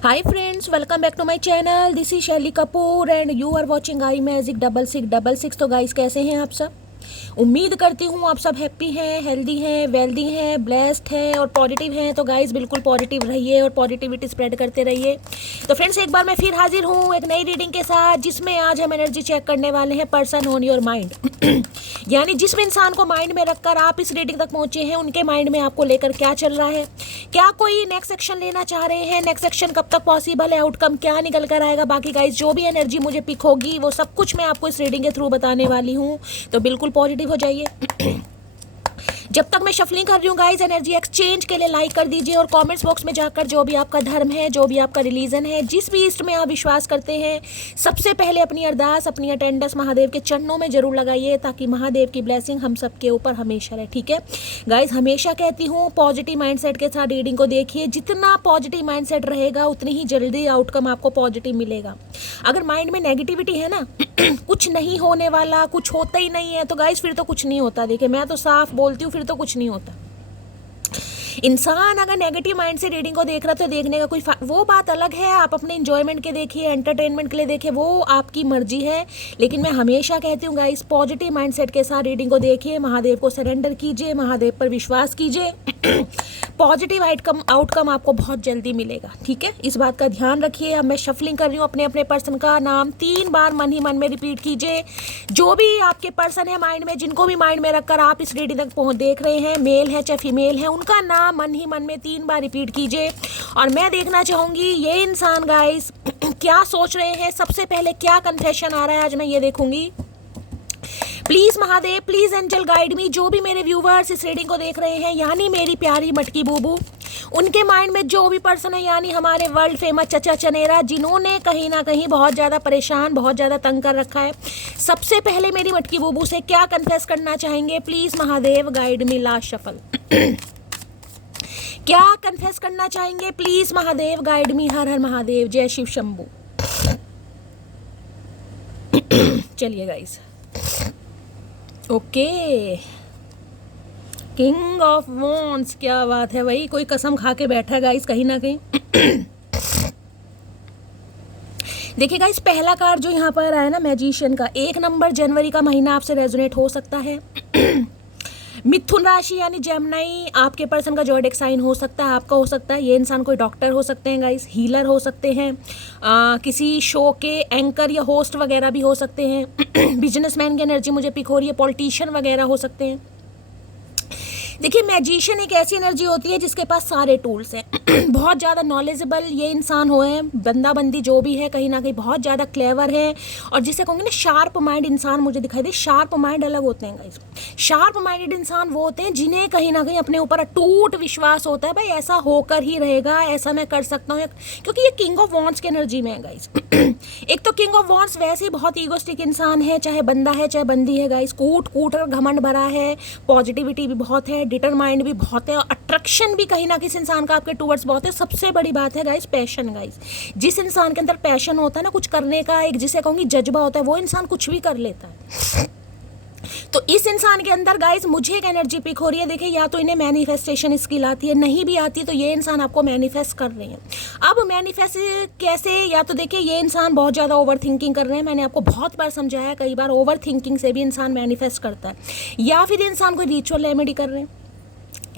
Hi friends, welcome back to my channel. This is Shelly Kapoor and you are watching I magic 6666। तो guys कैसे हैं आप सब? उम्मीद करती हूँ आप सब हैप्पी हैं, हेल्दी हैं, वेल्दी हैं, ब्लेस्ड हैं और पॉजिटिव हैं। तो गाइस बिल्कुल पॉजिटिव रहिए और पॉजिटिविटी स्प्रेड करते रहिए। तो फ्रेंड्स एक बार मैं फिर हाजिर हूँ एक नई रीडिंग के साथ, जिसमें आज हम एनर्जी चेक करने वाले हैं पर्सन ऑन योर माइंड। यानी जिस इंसान को माइंड में रखकर आप इस रीडिंग तक पहुंचे हैं, उनके माइंड में आपको लेकर क्या चल रहा है, क्या कोई नेक्स्ट एक्शन लेना चाह रहे हैं, नेक्स्ट एक्शन कब तक पॉसिबल है, आउटकम क्या निकल कर आएगा। बाकी गाइस जो भी एनर्जी मुझे पिक होगी वो सब कुछ मैं आपको इस रीडिंग के थ्रू बताने वाली हूँ। तो बिल्कुल पॉजिटिव हो जाइए। जब तक मैं शफलिंग कर रही हूँ गाइस, एनर्जी एक्सचेंज के लिए लाइक कर दीजिए और कमेंट्स बॉक्स में जाकर जो भी आपका धर्म है, जो भी आपका रिलीजन है, जिस भी इष्ट में आप विश्वास करते हैं, सबसे पहले अपनी अरदास, अपनी अटेंडेंस महादेव के चरणों में जरूर लगाइए, ताकि महादेव की ब्लेसिंग हम सबके ऊपर हमेशा रहे। ठीक है गाइस, हमेशा कहती हूँ पॉजिटिव माइंडसेट के साथ रीडिंग को देखिए। जितना पॉजिटिव माइंडसेट रहेगा उतनी ही जल्दी आउटकम आपको पॉजिटिव मिलेगा। अगर माइंड में नेगेटिविटी है ना, कुछ नहीं होने वाला, कुछ होता ही नहीं है, तो गाइस फिर तो कुछ नहीं होता। देखिए मैं तो साफ बोलती हूँ, फिर तो कुछ नहीं होता। इंसान अगर नेगेटिव माइंड से रीडिंग को देख रहा है तो देखने का कोई वो बात अलग है। आप अपने एंजॉयमेंट के देखिए, एंटरटेनमेंट के लिए देखिए, वो आपकी मर्जी है। लेकिन मैं हमेशा कहती हूँ गाइस, पॉजिटिव माइंडसेट के साथ रीडिंग को देखिए, महादेव को सरेंडर कीजिए, महादेव पर विश्वास कीजिए। पॉजिटिव आउटकम आपको बहुत जल्दी मिलेगा। ठीक है, इस बात का ध्यान रखिए। अब मैं शफलिंग कर रही हूँ, अपने अपने पर्सन का नाम 3 बार मन ही मन में रिपीट कीजिए। जो भी आपके पर्सन है माइंड में, जिनको भी माइंड में रखकर आप इस रीडिंग तक देख रहे हैं, मेल है चाहे फीमेल है, उनका नाम मन ही मन में 3 बार रिपीट कीजिए। और मैं देखना चाहूंगी ये इंसान गाइस क्या सोच रहे हैं, सबसे पहले क्या कन्फेशन आ रहा है, आज मैं ये देखूंगी। Please Mahadev, please angel guide me. जो भी मेरे व्यूवर्स इस रीडिंग को देख रहे हैं, यानी मेरी प्यारी मटकी बूबू, उनके माइंड में जो भी पर्सन है, यानी हमारे वर्ल्ड फेमस चचा चनेरा, जिन्होंने कहीं ना कहीं बहुत ज़्यादा परेशान, बहुत ज़्यादा तंग कर रखा है, सबसे पहले मेरी मटकी बूबू से क्या कन्फेस करना चाहेंगे? Please Mahadev guide me. Last shuffle. क्या कन्फेस करना चाहेंगे? Please Mahadev guide me. हर हर महादेव, जय शिव शंभू। चलिए guys, okay, king of wands, क्या बात है भाई, कोई कसम खा के बैठा है गाइस कहीं ना कहीं। देखिए गाइस, पहला कार्ड जो यहाँ पर आया ना, मैजिशियन का 1 नंबर, जनवरी का महीना आपसे रेजोनेट हो सकता है। मिथुन राशि यानी जेमिनी, आपके पर्सन का ज़ोडिएक साइन हो सकता है, आपका हो सकता है। ये इंसान कोई डॉक्टर हो सकते हैं गाइस, हीलर हो सकते हैं, किसी शो के एंकर या होस्ट वगैरह भी हो सकते हैं। बिजनेसमैन की एनर्जी मुझे पिक हो रही है, पॉलिटिशियन वगैरह हो सकते हैं। देखिए मैजिशियन एक ऐसी एनर्जी होती है जिसके पास सारे टूल्स हैं। बहुत ज़्यादा नॉलेजेबल ये इंसान हो है, बंदा बंदी जो भी है, कहीं ना कहीं बहुत ज़्यादा क्लेवर है, और जिसे कहूँगी ना शार्प माइंड इंसान मुझे दिखाई दे। शार्प माइंड अलग होते हैं गाइस। शार्प माइंडेड इंसान वो होते हैं जिन्हें कहीं ना कहीं अपने ऊपर अटूट विश्वास होता है, भाई ऐसा होकर ही रहेगा, ऐसा मैं कर सकता हूँ, क्योंकि ये किंग ऑफ वॉन्ड्स की एनर्जी में है गाइस। एक तो किंग ऑफ वॉन्ड्स वैसे ही बहुत ईगोस्टिक इंसान है, चाहे बंदा है चाहे बंदी है गाइस। कूट और घमंड भरा है, पॉजिटिविटी भी बहुत है, डिटरमाइंड भी बहुत है, और अट्रैक्शन भी कहीं ना किसी इंसान का आपके टूवर्ड्स बहुत है। सबसे बड़ी बात है गाइस पैशन। गाइस जिस इंसान के अंदर पैशन होता है ना, कुछ करने का, एक जिसे कहूँगी जज्बा होता है, वो इंसान कुछ भी कर लेता है। तो इस इंसान के अंदर गाइस मुझे एक एनर्जी पिक हो रही है। देखिए या तो इन्हें मैनिफेस्टेशन स्किल आती है, नहीं भी आती तो ये इंसान आपको मैनिफेस्ट कर रहे हैं। अब मैनिफेस्ट कैसे? या तो देखिए ये इंसान बहुत ज़्यादा ओवर थिंकिंग कर रहे हैं, मैंने आपको बहुत बार समझाया, कई बार ओवर थिंकिंग से भी इंसान मैनिफेस्ट करता है। या फिर इंसान कोई रिचुअल रेमेडी कर रहे हैं,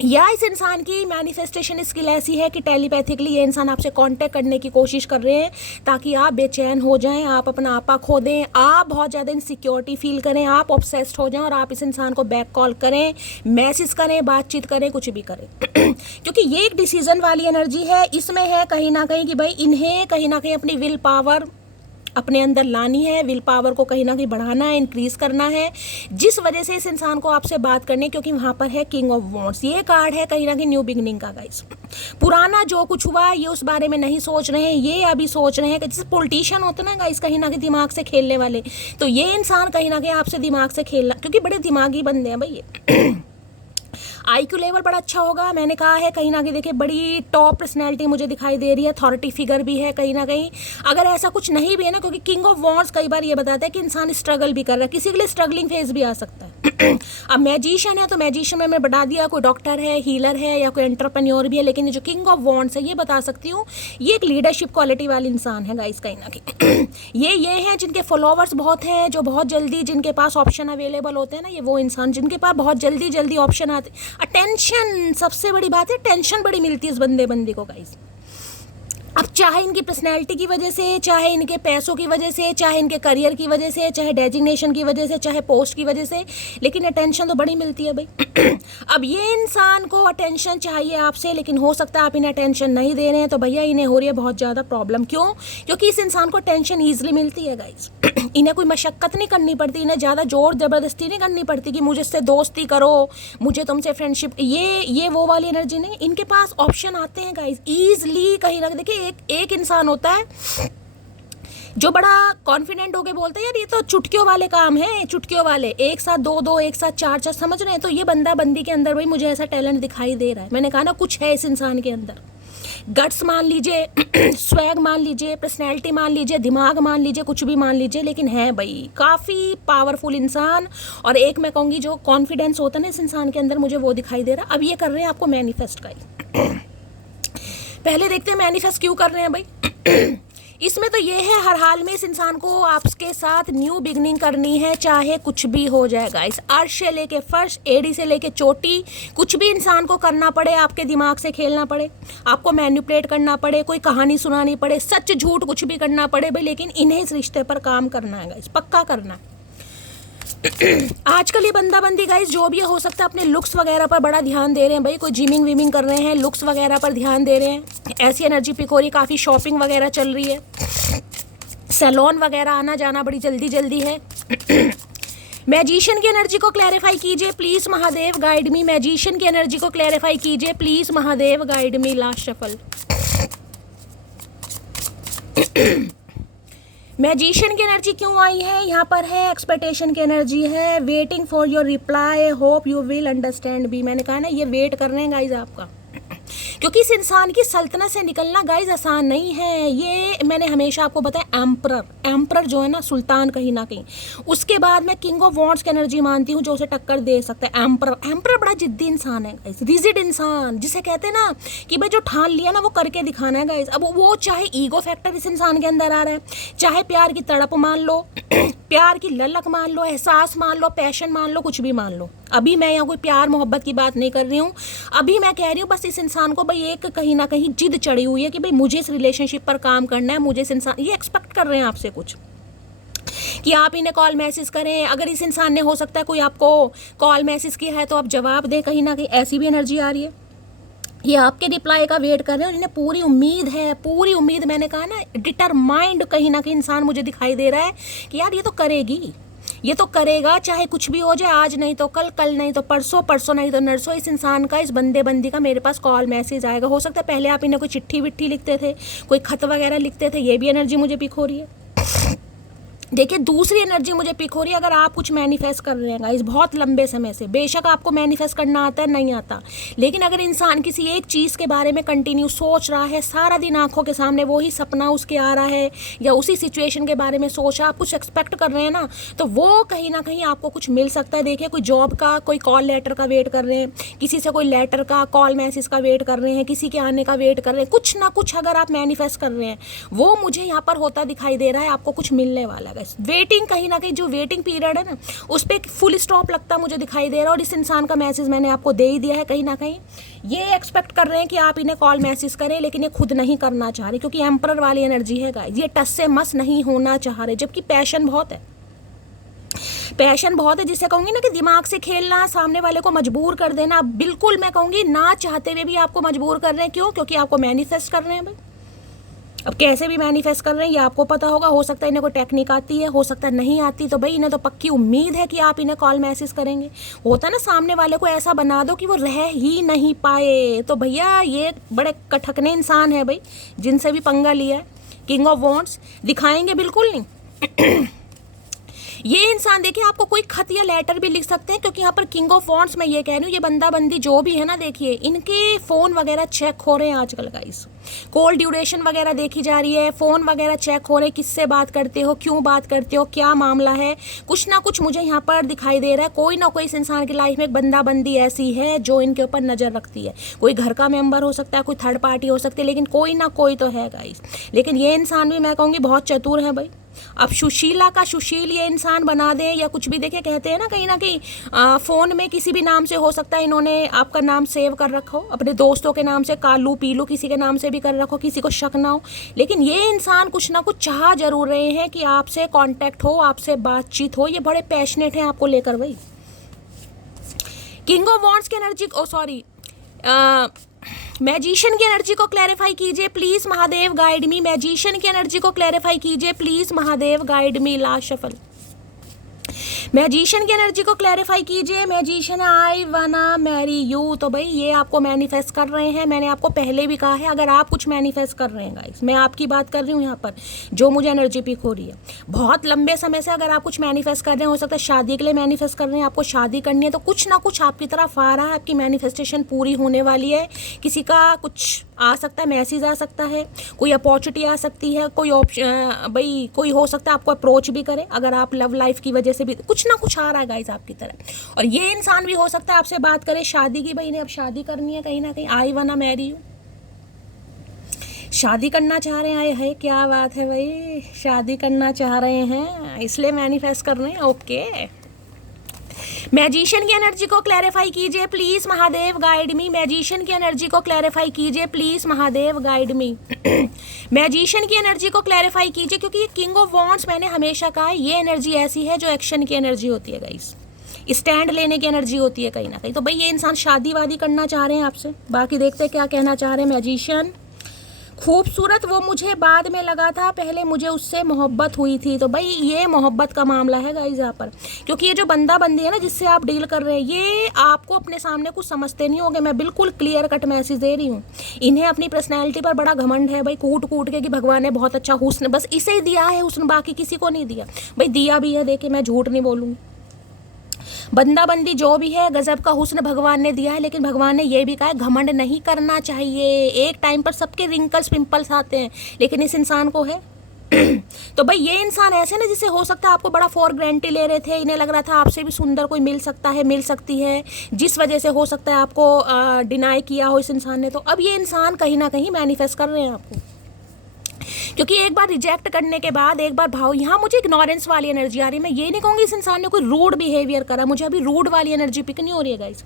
या इस इंसान की मैनिफेस्टेशन स्किल ऐसी है कि टेलीपैथिकली ये इंसान आपसे कांटेक्ट करने की कोशिश कर रहे हैं, ताकि आप बेचैन हो जाएं, आप अपना आपा खो दें, आप बहुत ज़्यादा इनसिक्योरिटी फील करें, आप ऑब्सेस्ड हो जाएं, और आप इस इंसान को बैक कॉल करें, मैसेज करें, बातचीत करें, कुछ भी करें। क्योंकि ये एक डिसीजन वाली एनर्जी है। इसमें है कहीं ना कहीं कि भाई इन्हें कहीं ना कहीं अपनी विल पावर अपने अंदर लानी है, विल पावर को कहीं ना कहीं बढ़ाना है, इंक्रीज करना है, जिस वजह से इस इंसान को आपसे बात करनी है। क्योंकि वहाँ पर है किंग ऑफ वॉन्ड्स, ये कार्ड है कहीं ना कहीं न्यू बिगनिंग का गाइस। पुराना जो कुछ हुआ ये उस बारे में नहीं सोच रहे हैं, ये अभी सोच रहे हैं कि जैसे पॉलिटिशियन होते ना गाइस, कहीं ना कहीं दिमाग से खेलने वाले, तो ये इंसान कहीं ना कहीं आपसे दिमाग से खेलना, क्योंकि बड़े दिमागी बंदे हैं भाई ये। IQ लेवल बड़ा अच्छा होगा, मैंने कहा है कहीं ना कहीं। देखिए बड़ी टॉप पर्सनैलिटी मुझे दिखाई दे रही है, अथॉरिटी फिगर भी है कहीं ना कहीं। अगर ऐसा कुछ नहीं भी है ना, क्योंकि किंग ऑफ वॉन्ड्स कई बार ये बताता है कि इंसान स्ट्रगल भी कर रहा है, किसी के लिए स्ट्रगलिंग फेज भी आ सकता है। अब मैजिशियन है तो मैजिशियन में मैं बता दिया कोई डॉक्टर है, हीलर है या कोई एंटरप्रेन्योर भी है, लेकिन ये जो किंग ऑफ वॉन्ड्स है ये बता सकती हूँ ये एक लीडरशिप क्वालिटी वाले इंसान है गाइस कहीं ना कहीं। ये हैं जिनके फॉलोवर्स बहुत हैं, जो बहुत जल्दी जिनके पास ऑप्शन अवेलेबल होते हैं ना, ये वो इंसान जिनके पास बहुत जल्दी जल्दी ऑप्शन आते। अटेंशन सबसे बड़ी बात है, टेंशन बड़ी मिलती है इस बंदी को गाइस। अब चाहे इनकी पर्सनैलिटी की वजह से, चाहे इनके पैसों की वजह से, चाहे इनके करियर की वजह से, चाहे डेजिग्नेशन की वजह से, चाहे पोस्ट की वजह से, लेकिन अटेंशन तो बड़ी मिलती है भाई। अब ये इंसान को अटेंशन चाहिए आपसे, लेकिन हो सकता है आप इन्हें अटेंशन नहीं दे रहे हैं, तो भैया इन्हें हो रही है बहुत ज़्यादा प्रॉब्लम। क्यों? क्योंकि इस इंसान को टेंशन ईजिली मिलती है गाइज। इन्हें कोई मशक्क़त नहीं करनी पड़ती, इन्हें ज़्यादा ज़ोर ज़बरदस्ती नहीं करनी पड़ती कि मुझे इससे दोस्ती करो, मुझे तुमसे फ्रेंडशिप, ये वो वाली एनर्जी नहीं। इनके पास ऑप्शन आते हैं गाइज ईजिली कहीं ना। देखिए एक इंसान होता है जो बड़ा कॉन्फिडेंट होके बोलते हैं यार ये तो चुटकियों वाले काम है, चुटकियों वाले, एक साथ दो, एक साथ चार, समझ रहे हैं? तो ये बंदा बंदी के अंदर भाई मुझे ऐसा टैलेंट दिखाई दे रहा है। मैंने कहा ना कुछ है इस इंसान के अंदर, गट्स मान लीजिए, स्वैग मान लीजिए, पर्सनैलिटी मान लीजिए, दिमाग मान लीजिए, कुछ भी मान लीजिए, लेकिन है भाई काफ़ी पावरफुल इंसान। और एक मैं कहूँगी जो कॉन्फिडेंस होता है ना इस इंसान के अंदर, मुझे वो दिखाई दे रहा। अब ये कर रहे हैं आपको मैनिफेस्ट का। पहले देखते हैं मैनिफेस्ट क्यों कर रहे हैं भाई। इसमें तो ये है हर हाल में इस इंसान को आपके साथ न्यू बिगनिंग करनी है, चाहे कुछ भी हो जाएगा। इस अर्श से लेके फर्श, एड़ी से लेके चोटी, कुछ भी इंसान को करना पड़े, आपके दिमाग से खेलना पड़े, आपको मैनिपुलेट करना पड़े, कोई कहानी सुनानी पड़े, सच झूठ कुछ भी करना पड़े भाई, लेकिन इन्हें इस रिश्ते पर काम करना है गाइस, पक्का करना है। आजकल ये बंदा बंदी गाइस जो भी हो सकता है अपने लुक्स वगैरह पर बड़ा ध्यान दे रहे हैं भाई, कोई जिमिंग विमिंग कर रहे हैं, लुक्स वगैरह पर ध्यान दे रहे हैं, ऐसी एनर्जी पिक हो रही है। काफ़ी शॉपिंग वगैरह चल रही है, सैलून वगैरह आना जाना बड़ी जल्दी जल्दी है। मैजिशियन की एनर्जी को क्लैरिफाई कीजिए please Mahadev, guide me. Magician की एनर्जी को क्लैरिफाई कीजिए please Mahadev, guide me. Last shuffle. Magician की एनर्जी क्यों आई है यहाँ पर? है एक्सपेक्टेशन की एनर्जी है, waiting for your reply, hope you will understand भी। मैंने कहा ना ये वेट कर रहे हैं गाइज आपका, क्योंकि इस इंसान की सल्तनत से निकलना गाइज आसान नहीं है। ये मैंने हमेशा आपको बताया, एम्परर जो है ना सुल्तान कहीं ना कहीं, उसके बाद मैं किंग ऑफ वॉन्ड्स की एनर्जी मानती हूँ जो उसे टक्कर दे सकता है। एम्परर बड़ा जिद्दी इंसान है गाइज, रिजिड इंसान, जिसे कहते हैं ना कि भाई जो ठान लिया ना वो करके दिखाना है गाइज। अब वो चाहे ईगो फैक्टर इस इंसान के अंदर आ रहा है, चाहे प्यार की तड़प मान लो, प्यार की ललक मान लो, एहसास मान लो, पैशन मान लो, कुछ भी मान लो। अभी मैं यहाँ कोई प्यार मोहब्बत की बात नहीं कर रही हूँ, अभी मैं कह रही हूँ बस इस इंसान को भाई एक कहीं ना कहीं जिद चढ़ी हुई है कि भाई मुझे इस रिलेशनशिप पर काम करना है, मुझे इस इंसान, ये एक्सपेक्ट कर रहे हैं आपसे कुछ कि आप इन्हें कॉल मैसेज करें। अगर इस इंसान ने हो सकता है कोई आपको कॉल मैसेज किया है तो आप जवाब दें, कहीं ना कहीं ऐसी भी एनर्जी आ रही है। ये आपके रिप्लाई का वेट कर रहे हैं और इन्हें पूरी उम्मीद है, पूरी उम्मीद। मैंने कहा ना डिटरमाइंड कहीं ना कहीं इंसान मुझे दिखाई दे रहा है कि यार ये तो करेगी, ये तो करेगा, चाहे कुछ भी हो जाए, आज नहीं तो कल, कल नहीं तो परसों, परसों नहीं तो नरसों। इस इंसान का, इस बंदे बंदी का मेरे पास कॉल मैसेज आएगा। हो सकता है पहले आप इन्हें कोई चिट्ठी विट्ठी लिखते थे, कोई खत वगैरह लिखते थे, ये भी एनर्जी मुझे पिक हो रही है। देखिए दूसरी एनर्जी मुझे पिक हो रही है, अगर आप कुछ मैनिफेस्ट कर रहे हैं गाइस बहुत लंबे समय से, बेशक आपको मैनिफेस्ट करना आता है नहीं आता, लेकिन अगर इंसान किसी एक चीज़ के बारे में कंटिन्यू सोच रहा है, सारा दिन आंखों के सामने वही सपना उसके आ रहा है, या उसी सिचुएशन के बारे में सोच रहा, आप कुछ एक्सपेक्ट कर रहे हैं ना, तो वो कहीं ना कहीं आपको कुछ मिल सकता है। देखिए कोई जॉब का, कोई कॉल लेटर का वेट कर रहे हैं, किसी से कोई लेटर का, कॉल मैसेज का वेट कर रहे हैं, किसी के आने का वेट कर रहे हैं, कुछ ना कुछ अगर आप मैनिफेस्ट कर रहे हैं वो मुझे यहाँ पर होता दिखाई दे रहा है, आपको कुछ मिलने वाला है। वेटिंग कहीं ना कहीं जो वेटिंग पीरियड है ना उस पर फुल स्टॉप लगता मुझे दिखाई दे रहा है, और इस इंसान का मैसेज मैंने आपको दे ही दिया है। कहीं ना कहीं ये एक्सपेक्ट कर रहे हैं कि आप इन्हें कॉल मैसेज करें, लेकिन ये खुद नहीं करना चाह रहे, क्योंकि एम्परर वाली एनर्जी है गाइस, ये टस से मस नहीं होना चाह रहे, जबकि पैशन बहुत है, पैशन बहुत है, जिसे कहूँगी ना कि दिमाग से खेलना, सामने वाले को मजबूर कर देना, बिल्कुल मैं कहूँगी ना चाहते हुए भी आपको मजबूर कर रहे हैं। क्यों? क्योंकि आपको मैनिफेस्ट कर रहे हैं भाई। अब कैसे भी मैनिफेस्ट कर रहे हैं ये आपको पता होगा, हो सकता है इन्हें कोई टेक्निक आती है, हो सकता है नहीं आती, तो भाई इन्हें तो पक्की उम्मीद है कि आप इन्हें कॉल मैसेज करेंगे। होता है ना सामने वाले को ऐसा बना दो कि वो रह ही नहीं पाए, तो भैया ये बड़े कठकने इंसान है भाई, जिनसे भी पंगा लिया है। किंग ऑफ वॉन्ड्स दिखाएंगे बिल्कुल नहीं। ये इंसान देखिए आपको कोई खत या लेटर भी लिख सकते हैं, क्योंकि यहाँ पर किंग ऑफ वॉन्ड्स मैं ये कह रही हूँ, ये बंदा बंदी जो भी है ना, देखिए इनके फ़ोन वगैरह चेक हो रहे हैं आजकल गाइस, कॉल ड्यूरेशन वगैरह देखी जा रही है, फ़ोन वगैरह चेक हो रहे हैं, किससे बात करते हो, क्यों बात करते हो, क्या मामला है, कुछ ना कुछ मुझे यहाँ पर दिखाई दे रहा है। कोई ना कोई इस इंसान की लाइफ में एक बंदा बंदी ऐसी है जो इनके ऊपर नज़र रखती है। कोई घर का मेंबर हो सकता है, कोई थर्ड पार्टी हो सकती है, लेकिन कोई ना कोई तो है गाइस। लेकिन ये इंसान भी मैं कहूँगी बहुत चतुर है भाई। अब सुशीला का सुशील ये इंसान बना दे या कुछ भी, देखे कहते हैं ना कहीं फ़ोन में किसी भी नाम से हो सकता है, इन्होंने आपका नाम सेव कर रखा हो, अपने दोस्तों के नाम से कालू पीलू किसी के नाम से भी कर रखो, किसी को शक ना हो। लेकिन ये इंसान कुछ ना कुछ चाह जरूर रहे हैं कि आपसे कांटेक्ट हो, आपसे बातचीत हो। ये बड़े पैशनेट हैं आपको लेकर भाई। किंग ऑफ वॉन्ड्स की एनर्जी, ओ सॉरी, मैजिशियन की एनर्जी को क्लैरिफाई कीजिए please Mahadev guide me. Magician की एनर्जी को क्लैरिफाई कीजिए please Mahadev guide me. Last shuffle. Magician की एनर्जी को क्लैरिफाई कीजिए। मैजिशियन आई वाना मैरी यू। तो भाई ये आपको मैनिफेस्ट कर रहे हैं। मैंने आपको पहले भी कहा है, अगर आप कुछ मैनिफेस्ट कर रहे हैं गाइस, मैं आपकी बात कर रही हूँ यहाँ पर, जो मुझे एनर्जी पिक हो रही है बहुत लंबे समय से, अगर आप कुछ मैनिफेस्ट कर रहे हैं, हो सकता है शादी के लिए मैनिफेस्ट कर रहे हैं, आपको शादी करनी है, तो कुछ ना कुछ आपकी तरफ आ रहा है, आपकी मैनिफेस्टेशन पूरी होने वाली है। किसी का कुछ आ सकता है, मैसेज आ सकता है, कोई अपॉर्चुनिटी आ सकती है, कोई भाई कोई हो सकता है आपको अप्रोच भी करे, अगर आप लव लाइफ की वजह से भी कुछ ना कुछ आ रहा है गाइस आपकी तरफ। और ये इंसान भी हो सकता है आपसे बात करे शादी की, भाई इन्हें अब शादी करनी है कहीं ना कहीं। आई वाना मैरी यू, शादी करना चाह रहे हैं। है क्या बात है भाई, शादी करना चाह रहे हैं इसलिए मैनिफेस्ट कर रहे हैं। ओके, मैजिशियन की एनर्जी को क्लैरिफाई कीजिए please Mahadev guide me. Magician की एनर्जी को क्लैरिफाई कीजिए please Mahadev guide me. Magician की एनर्जी को क्लैरिफाई कीजिए, क्योंकि ये किंग ऑफ वॉन्ड्स मैंने हमेशा कहा है, ये एनर्जी ऐसी है जो एक्शन की एनर्जी होती है गाइस, स्टैंड लेने की एनर्जी होती है कहीं ना कहीं। तो भाई ये इंसान शादी वादी करना चाह रहे हैं आपसे। बाकी देखते हैं क्या कहना चाह रहे हैं। मैजिशियन खूबसूरत वो मुझे बाद में लगा था, पहले मुझे उससे मोहब्बत हुई थी। तो भाई ये मोहब्बत का मामला है गाइस यहाँ पर, क्योंकि ये जो बंदा बंदी है ना जिससे आप डील कर रहे हैं, ये आपको अपने सामने कुछ समझते नहीं होंगे। मैं बिल्कुल क्लियर कट मैसेज दे रही हूँ। इन्हें अपनी पर्सनैलिटी पर बड़ा घमंड है भाई, कूट कूट के कि भगवान ने बहुत अच्छा हुस्न बस इसे ही दिया है, हुस्न बाकी किसी को नहीं दिया। भाई दिया भी है, देखिए मैं झूठ नहीं बोलूँगी, बंदा बंदी जो भी है गजब का हुस्न भगवान ने दिया है। लेकिन भगवान ने ये भी कहा है घमंड नहीं करना चाहिए। एक टाइम पर सबके रिंकल्स पिंपल्स आते हैं, लेकिन इस इंसान को है। तो भाई ये इंसान ऐसे ना जिसे हो सकता है आपको बड़ा फॉर ग्रांटेड ले रहे थे, इन्हें लग रहा था आपसे भी सुंदर कोई मिल सकता है, मिल सकती है, जिस वजह से हो सकता है आपको डिनाई किया हो इस इंसान ने। तो अब ये इंसान कहीं ना कहीं मैनिफेस्ट कर रहे हैं आपको, क्योंकि एक बार रिजेक्ट करने के बाद एक बार भाव, यहाँ मुझे इग्नोरेंस वाली एनर्जी आ रही है। मैं ये नहीं कहूँगी इस इंसान ने कोई रूड बिहेवियर करा, मुझे अभी रूड वाली एनर्जी पिक नहीं हो रही है गाइस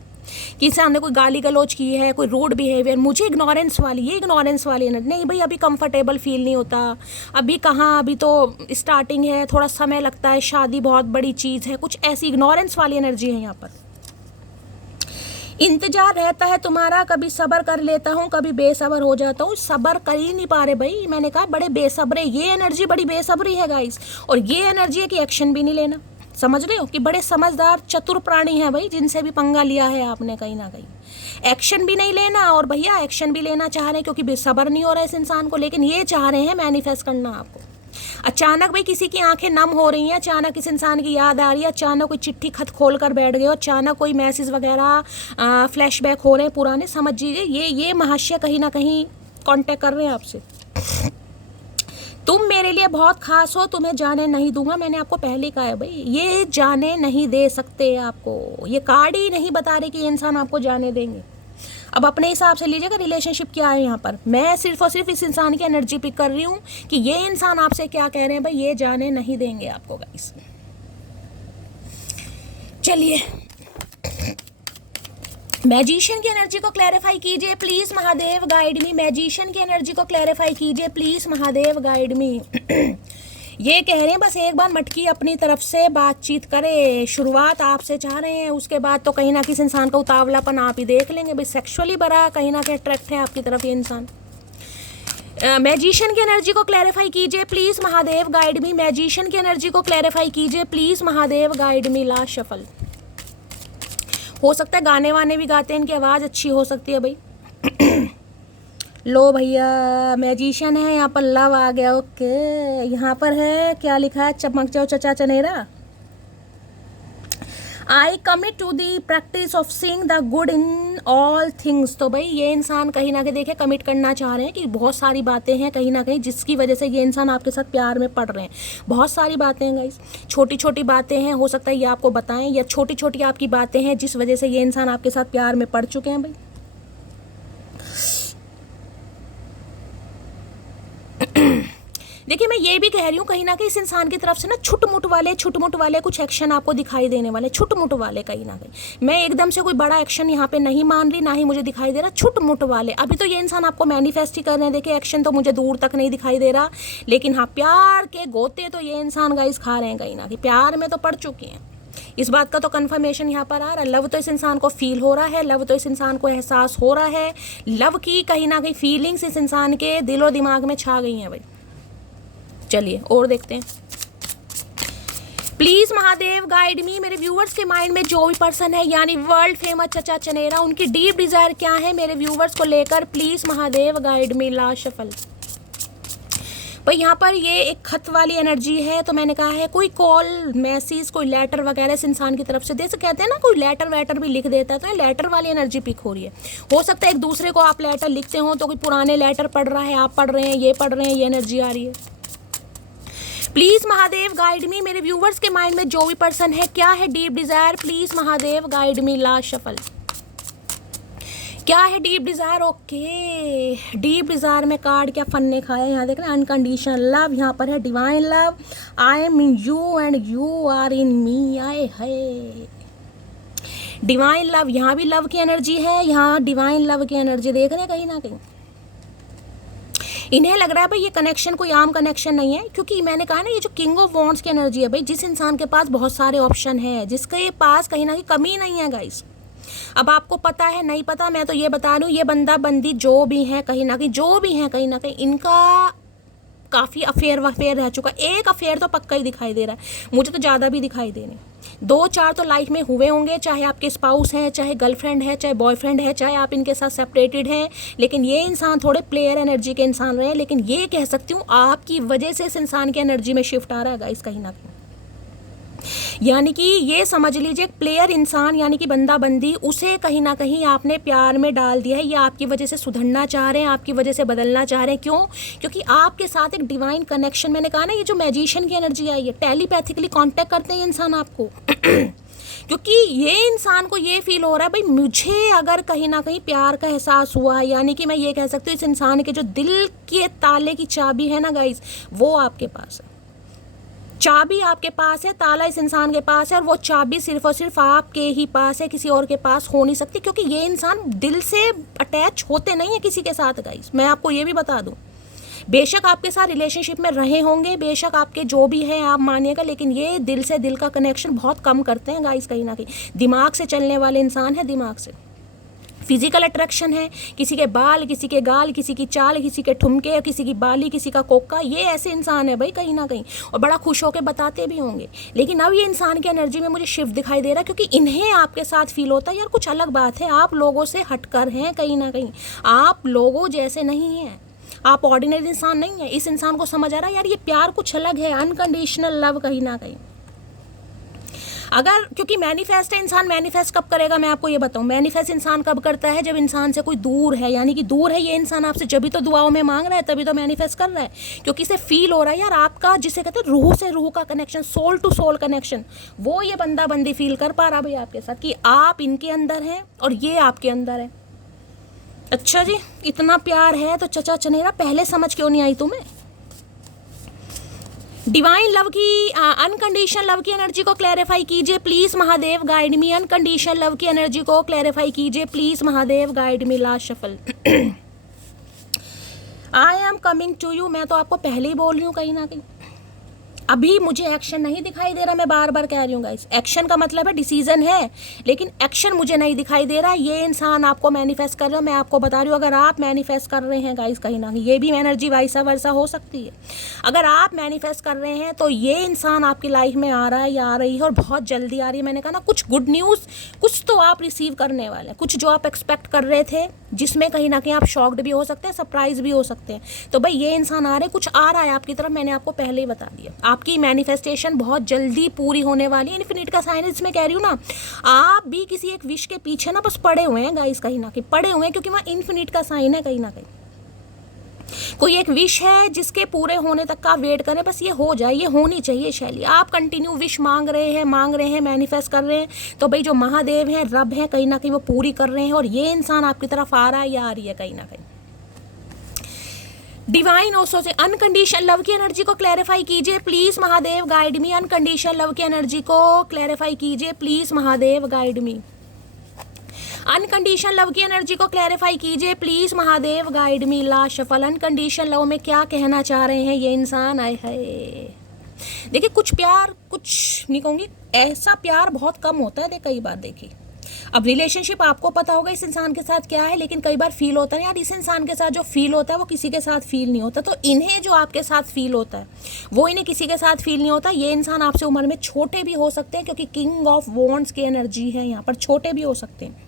कि इंसान ने कोई गाली गलौज की है, कोई रूड बिहेवियर। मुझे इग्नोरेंस वाली, ये इग्नोरेंस वाली एनर्जी नहीं भाई। अभी कंफर्टेबल फील नहीं होता, अभी कहाँ, अभी तो स्टार्टिंग है, थोड़ा समय लगता है, शादी बहुत बड़ी चीज़ है, कुछ ऐसी इग्नोरेंस वाली एनर्जी है यहाँ पर। इंतजार रहता है तुम्हारा, कभी सब्र कर लेता हूँ, कभी बेसब्र हो जाता हूँ। सब्र कर ही नहीं पा रहे भाई, मैंने कहा बड़े बेसब्रे। ये एनर्जी बड़ी बेसब्री है गाइस, और ये एनर्जी है कि एक्शन भी नहीं लेना। समझ रहे हो कि बड़े समझदार चतुर प्राणी हैं भाई, जिनसे भी पंगा लिया है आपने कहीं ना कहीं। एक्शन भी नहीं लेना, और भैया एक्शन भी लेना चाह रहे हैं क्योंकि बेसब्र नहीं हो रहा है इस इंसान को, लेकिन ये चाह रहे हैं मैनिफेस्ट करना आपको। अचानक भाई किसी की आंखें नम हो रही हैं, अचानक इस इंसान की याद आ रही है, अचानक कोई चिट्ठी खत खोल कर बैठ गए हो, अचानक कोई मैसेज वगैरह फ्लैशबैक हो रहे हैं पुराने। समझ लीजिए ये महाशय कहीं ना कहीं कांटेक्ट कर रहे हैं आपसे। तुम मेरे लिए बहुत खास हो, तुम्हें जाने नहीं दूंगा। मैंने आपको पहले कहा है भाई, ये जाने नहीं दे सकते आपको। ये कार्ड ही नहीं बता रहे कि ये इंसान आपको जाने देंगे। अब अपने हिसाब से लीजिएगा रिलेशनशिप क्या है यहाँ पर। मैं सिर्फ और सिर्फ इस इंसान की एनर्जी पिक कर रही हूँ कि ये इंसान आपसे क्या कह रहे हैं भाई, ये जाने नहीं देंगे आपको गाइस। चलिए, मैजिशियन की एनर्जी को क्लैरिफाई कीजिए please Mahadev guide me. Magician की एनर्जी को क्लैरिफाई कीजिए प्लीज महादेव गाइड मी। ये कह रहे हैं बस एक बार मटकी अपनी तरफ से बातचीत करे, शुरुआत आपसे चाह रहे हैं, उसके बाद तो कहीं ना किसी इंसान का उतावलापन आप ही देख लेंगे भाई। सेक्सुअली बड़ा कहीं ना कहीं अट्रैक्ट है आपकी तरफ ये इंसान। मैजिशियन की एनर्जी को क्लैरिफाई कीजिए please Mahadev guide me. Magician की एनर्जी को क्लैरिफाई कीजिए please Mahadev guide me. Last shuffle. हो सकता है गाने वाने भी गाते हैं, इनकी आवाज़ अच्छी हो सकती है भाई। लो भैया, मैजिशियन है यहाँ पर, लव आ गया। ओके, यहाँ पर है क्या लिखा है, चमक जाओ चचा चनेरा। I commit to the practice of seeing the good in all things. तो भाई ये इंसान कहीं ना कहीं देखे कमिट करना चाह रहे हैं कि बहुत सारी बातें हैं कहीं ना कहीं जिसकी वजह से ये इंसान आपके साथ प्यार में पड़ रहे हैं। बहुत सारी बातें हैं गाइस, छोटी छोटी बातें हैं, हो सकता है ये आपको बताएं, या छोटी छोटी आपकी बातें हैं जिस वजह से ये इंसान आपके साथ प्यार में पड़ चुके हैं भाई। देखिए मैं ये भी कह रही हूँ कहीं ना कहीं इस इंसान की तरफ से ना छुटमुट वाले कुछ एक्शन आपको दिखाई देने वाले, छुटमुट वाले कहीं ना कहीं। मैं एकदम से कोई बड़ा एक्शन यहाँ पे नहीं मान रही, ना ही मुझे दिखाई दे रहा छुटमुट वाले। अभी तो ये इंसान आपको मैनिफेस्ट ही कर रहे हैं, देखिए एक्शन तो मुझे दूर तक नहीं दिखाई दे रहा, लेकिन हाँ प्यार के गोते तो ये इंसान गाइस खा रहे हैं, कहीं ना कहीं प्यार में तो पड़ चुके हैं। इस बात का तो कंफर्मेशन यहाँ पर आ रहा है। लव तो इस इंसान को फील हो रहा है, लव तो इस इंसान को एहसास हो रहा है, लव की कहीं ना कहीं फीलिंग्स इस इंसान के दिल और दिमाग में छा गई हैं भाई। चलिए और देखते हैं। प्लीज महादेव गाइड मी, मेरे व्यूवर्स के माइंड में जो भी पर्सन है यानी वर्ल्ड फेमस चचा चनेरा, उनकी डीप डिजायर क्या है मेरे व्यूवर्स को लेकर, please Mahadev guide me. Last shuffle भाई यहाँ पर ये एक खत वाली एनर्जी है, तो मैंने कहा है कोई कॉल मैसेज कोई लेटर वगैरह इस इंसान की तरफ से, जैसे कहते हैं ना कोई लेटर वेटर भी लिख देता है, तो ये लेटर वाली एनर्जी पिक हो रही है। हो सकता है एक दूसरे को आप लेटर लिखते हो, तो कोई पुराने लेटर पढ़ रहा है, आप पढ़ रहे हैं, ये पढ़ रहे हैं, ये एनर्जी आ रही है। प्लीज महादेव गाइड मी, मेरे व्यूवर्स के माइंड में जो भी पर्सन है क्या है deep Dzire, please Mahadev guide me. Last shuffle क्या है deep Dzire? Okay deep Dzire में कार्ड क्या फन ने खाया, यहाँ देख रहे हैं अनकंडीशनल लव, यहाँ पर है divine love, I am in you and you are in me. आए है डिवाइन लव, यहाँ भी लव की एनर्जी है, यहाँ डिवाइन लव की एनर्जी देख रहे हैं कहीं ना कहीं। इन्हें लग रहा है भाई ये कनेक्शन कोई आम कनेक्शन नहीं है, क्योंकि मैंने कहा ना ये जो किंग ऑफ वॉन्ड्स की एनर्जी है भाई, जिस इंसान के पास बहुत सारे ऑप्शन है, जिसके पास कहीं ना कहीं कमी नहीं है गाइस। अब आपको पता है नहीं पता, मैं तो ये बता रही हूँ, ये बंदा बंदी जो भी है कहीं ना कहीं, जो भी है कहीं ना कहीं, इनका काफ़ी अफेयर वफेयर रह चुका। एक अफेयर तो पक्का ही दिखाई दे रहा है, मुझे तो ज़्यादा भी दिखाई दे रहे, 2-4 तो लाइफ में हुए होंगे, चाहे आपके स्पाउस हैं, चाहे गर्लफ्रेंड है, चाहे बॉयफ्रेंड है, चाहे आप इनके साथ सेपरेटेड हैं, लेकिन ये इंसान थोड़े प्लेयर एनर्जी के इंसान रहे हैं। लेकिन ये कह सकती हूँ आपकी वजह से इस इंसान की एनर्जी में शिफ्ट आ रहा है गाइस कहीं ना कहीं, यानी कि ये समझ लीजिए प्लेयर इंसान यानी कि बंदा बंदी, उसे कहीं ना कहीं आपने प्यार में डाल दिया है, ये आपकी वजह से सुधरना चाह रहे हैं, आपकी वजह से बदलना चाह रहे हैं। क्यों? क्योंकि आपके साथ एक डिवाइन कनेक्शन, मैंने कहा ना ये जो मैजिशियन की एनर्जी आई है, टेलीपैथिकली कांटेक्ट करते हैं इंसान आपको क्योंकि ये इंसान को ये फील हो रहा है भाई मुझे अगर कहीं ना कहीं प्यार का एहसास हुआ, यानी कि मैं ये कह सकती हूँ इस इंसान के जो दिल के ताले की चाबी है ना गाइस, वो आपके पास है। चाबी आपके पास है, ताला इस इंसान के पास है, और वो चाबी सिर्फ और सिर्फ आपके ही पास है, किसी और के पास हो नहीं सकती, क्योंकि ये इंसान दिल से अटैच होते नहीं है किसी के साथ गाइस। मैं आपको ये भी बता दूं, बेशक आपके साथ रिलेशनशिप में रहे होंगे, बेशक आपके जो भी है आप मानिएगा, लेकिन ये दिल से दिल का कनेक्शन बहुत कम करते हैं गाइस कहीं ना कहीं। दिमाग से चलने वाले इंसान है, दिमाग से फिजिकल अट्रैक्शन है, किसी के बाल, किसी के गाल, किसी की चाल, किसी के ठुमके, किसी की बाली, किसी का कोका, ये ऐसे इंसान है भाई कहीं ना कहीं, और बड़ा खुश होकर बताते भी होंगे। लेकिन अब ये इंसान की एनर्जी में मुझे शिफ्ट दिखाई दे रहा है, क्योंकि इन्हें आपके साथ फील होता है यार कुछ अलग बात है, आप लोगों से हटकर हैं कहीं ना कहीं, आप लोगों जैसे नहीं हैं, आप ऑर्डिनरी इंसान नहीं है। इस इंसान को समझ आ रहा है यार ये प्यार कुछ अलग है, अनकंडीशनल लव कहीं ना कहीं। अगर क्योंकि मैनिफेस्ट है, इंसान मैनिफेस्ट कब करेगा मैं आपको ये बताऊं, मैनिफेस्ट इंसान कब करता है जब इंसान से कोई दूर है, यानी कि दूर है ये इंसान आपसे, जब भी तो दुआओं में मांग रहा है, तभी तो मैनिफेस्ट कर रहा है, क्योंकि इसे फील हो रहा है यार आपका जिसे कहते हैं रूह से रूह का connection, soul to soul connection, वो ये बंदा बंदी फील कर पा रहा भाई आपके साथ कि आप इनके अंदर हैं और ये आपके अंदर है। अच्छा जी, इतना प्यार है तो चचा चनेरा पहले समझ क्यों नहीं आई तुम्हें? डिवाइन लव की अनकंडीशनल लव की एनर्जी को क्लैरिफाई कीजिए please Mahadev guide me, unconditional love की एनर्जी को क्लैरिफाई कीजिए please Mahadev guide me. Last shuffle I am coming to you, मैं तो आपको पहले ही बोल रही हूँ कहीं ना कहीं, अभी मुझे एक्शन नहीं दिखाई दे रहा, मैं बार बार कह रही हूँ गाइस, एक्शन का मतलब है डिसीजन है, लेकिन एक्शन मुझे नहीं दिखाई दे रहा। ये इंसान आपको मैनिफेस्ट कर रहा है, मैं आपको बता रही हूँ, अगर आप मैनिफेस्ट कर रहे हैं गाइस कहीं ना कहीं, ये भी एनर्जी वाइसा वर्सा हो सकती है, अगर आप मैनिफेस्ट कर रहे हैं तो ये इंसान आपकी लाइफ में आ रहा है या आ रही है, और बहुत जल्दी आ रही है। मैंने कहा ना कुछ गुड न्यूज़ कुछ तो आप रिसीव करने वाले हैं, कुछ जो आप एक्सपेक्ट कर रहे थे, जिसमें कहीं ना कहीं आप शॉक्ड भी हो सकते हैं, सरप्राइज भी हो सकते हैं। तो भाई ये इंसान आ रहे, कुछ आ रहा है आपकी तरफ, मैंने आपको पहले ही बता दिया। आपकी मैनिफेस्टेशन बहुत जल्दी पूरी होने वाली है। इन्फिनिट का साइन है, इसमें कह रही हूँ ना, आप भी किसी एक विश के पीछे ना बस पड़े हुए हैं गाइस, कहीं ना कहीं पड़े हुए हैं, क्योंकि वहाँ इन्फिनिट का साइन है। कहीं ना कहीं कोई एक विश है जिसके पूरे होने तक का वेट करें, बस ये हो जाए, ये होनी चाहिए शैली। आप कंटिन्यू विश मांग रहे हैं, मैनिफेस्ट कर रहे हैं, तो भाई जो महादेव हैं, रब हैं, कहीं ना कहीं वो पूरी कर रहे हैं, और ये इंसान आपकी तरफ आ रहा है या आ रही है कहीं ना कहीं। डिवाइन ओसो से अनकंडीशनल लव की एनर्जी को क्लैरिफाई कीजिए please Mahadev, guide me. Unconditional love की एनर्जी को क्लैरिफाई कीजिए please Mahadev, guide me. Unconditional love की एनर्जी को क्लैरिफाई कीजिए please Mahadev, guide me. Last shuffle, unconditional love में क्या कहना चाह रहे हैं ये इंसान? आए है, देखिए कुछ प्यार, कुछ नहीं कहूँगी, ऐसा प्यार बहुत कम होता है कई बार। देखिए अब रिलेशनशिप आपको पता होगा इस इंसान के साथ क्या है, लेकिन कई बार फील होता है यार इस इंसान के साथ जो फील होता है वो किसी के साथ फील नहीं होता। तो इन्हें जो आपके साथ फील होता है वो इन्हें किसी के साथ फील नहीं होता। ये इंसान आपसे उम्र में छोटे भी हो सकते हैं, क्योंकि किंग ऑफ वॉन्ड्स की एनर्जी है यहाँ पर, छोटे भी हो सकते हैं।